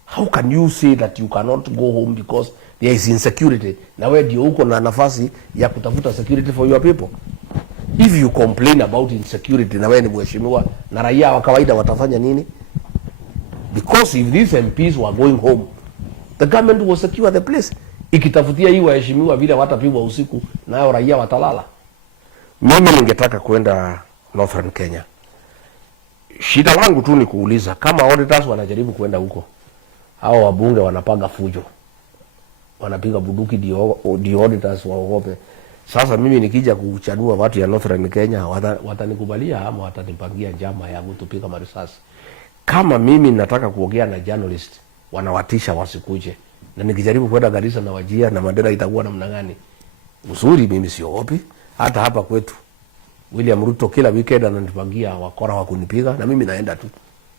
How can you say that you cannot go home because there is insecurity? Na wewe ndio uko na nafasi ya kutafuta security for your people. If you complain about insecurity na wewe ni mheshimiwa na raia wa kawaida watafanya nini? Because if these MPs were going home, the government will secure the place. Ikitafutia hii waheshimiwa vile watapigwa usiku nayo raia watalala. Mimi ningetaka kwenda Northern Kenya. Shida langu tu ni kuuliza kama auditors wanajaribu kwenda huko, hao wabunge wanapaga fujo, wanapiga bunduki ndio auditors waogope. Sasa mimi nikija kuchanua watu ya Northern Kenya watanikubalia ama watanipangia njama ya kutupiga marisasi? Kama mimi nataka kuongea na journalist wanawatisha wasikuje, na nikijaribu kwenda Garissa na Wajir na Mandera itakuwa namna gani? Uzuri mimi siogopi. Hata hapa kwetu William Ruto kila weekend ananipangia wakora wa kunipiga na mimi naenda tu.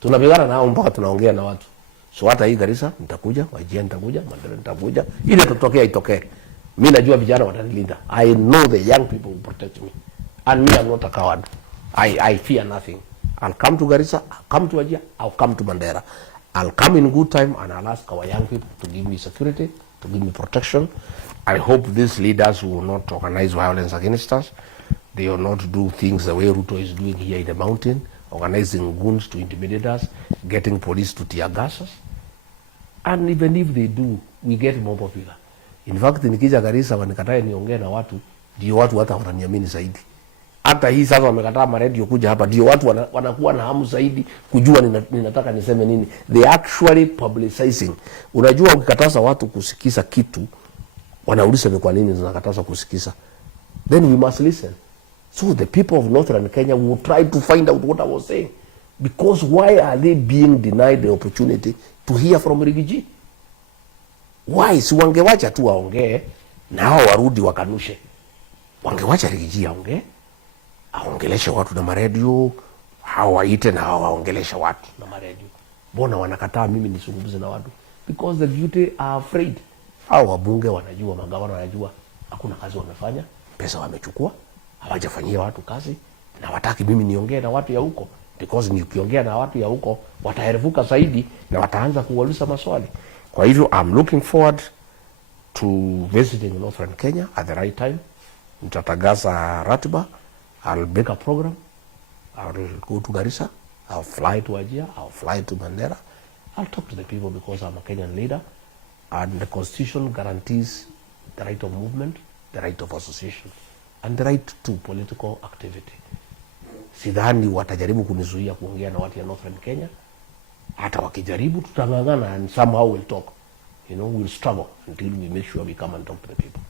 Tunapigana nao mpaka tunaongea na watu. So hata hii Garissa nitakuja, Wajir nitakuja, Mandera nitakuja. Ile tutokea itokee. Mimi najua vijana watanilinda. I know the young people will protect me. And me, I'm not a coward. I fear nothing. I'll come to Garissa, I'll come to Wajir, I'll come to Mandera. I'll come in good time and I'll ask our young people to give me security, to give me protection. I hope these leaders will not organize violence against us. They will not do things the way Ruto is doing here in the mountain, organizing goons to intimidate us, getting police to tear gas us. And even if they do, we get more popular. In fact, nikija Garissa wanikatae niongee na watu, ndio watu hata wataniamini zaidi. Hata hii sasa wamekataa maredio kuja hapa, ndio watu wanakuwa na hamu zaidi kujua ninataka niseme nini. They actually publicizing. Unajua ukikataza watu kusikiza kitu, wanauliza ni kwa nini zinakataza kusikiza. Then we must listen. So the people of Northern Kenya will try to find out what I was saying. Because why are they being denied the opportunity to hear from Rigiji? Why? Si wangewacha tu waongee na hao warudi wakanushe. Wangewacha Rigiji aongee, aongeleshe watu na maredio, hao waite na hao waongeleshe watu na maredio. Mbona wanakataa mimi nisungumze na watu? Because the beauty are afraid. Hao wabunge wanajua, magavana wanajua hakuna kazi wamefanya, pesa wamechukua, hawajafanyia watu kazi, na wataki mimi niongee na watu ya huko. Because nikiongea na watu ya huko wataherevuka zaidi na wataanza kuuliza maswali. Kwa hivyo I'm looking forward to visiting Northern Kenya at the right time. Nitatangaza ratiba. I'll make a program. I'll go to Garissa. I'll fly to Wajir. I'll fly to Mandera. I'll talk to the people because I'm a Kenyan leader. And the Constitution guarantees the right of movement, the right of association, and the right to political activity. Sidhani watajaribu kunizuia kuongea na watu ya Northern Kenya. Hata wakijaribu tutangangana and somehow we'll talk. You know, we'll struggle until we make sure we come and talk to the people.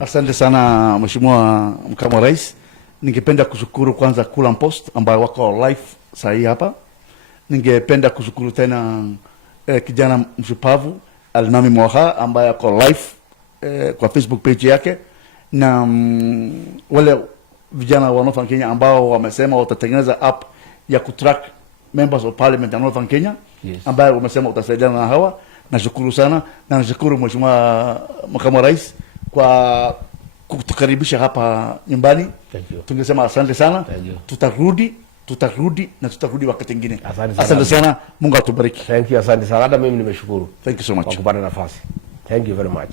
Asante sana Mheshimiwa Makamu wa Rais. Ningependa kushukuru kwanza Kulam Post ambayo wako live sahi hapa. Ningependa kushukuru tena kijana mshupavu Alnami Moha ambaye ako live kwa Facebook page yake, na wale vijana wa Northern Kenya ambao wamesema watatengeneza app ya kutrack members of parliament ya Northern Kenya. Yes. Ambayo wamesema utasaidiana na hawa. Nashukuru sana na nashukuru Mheshimiwa Makamu wa Rais kwa kutukaribisha hapa nyumbani. Tungesema asante sana. Tutarudi na tutarudi wakati mwingine. Asante sana. Mungu atubariki. Thank you, asante sana. Hata mimi nimeshukuru. Thank you so much. Kwa kupata nafasi. Thank you very much.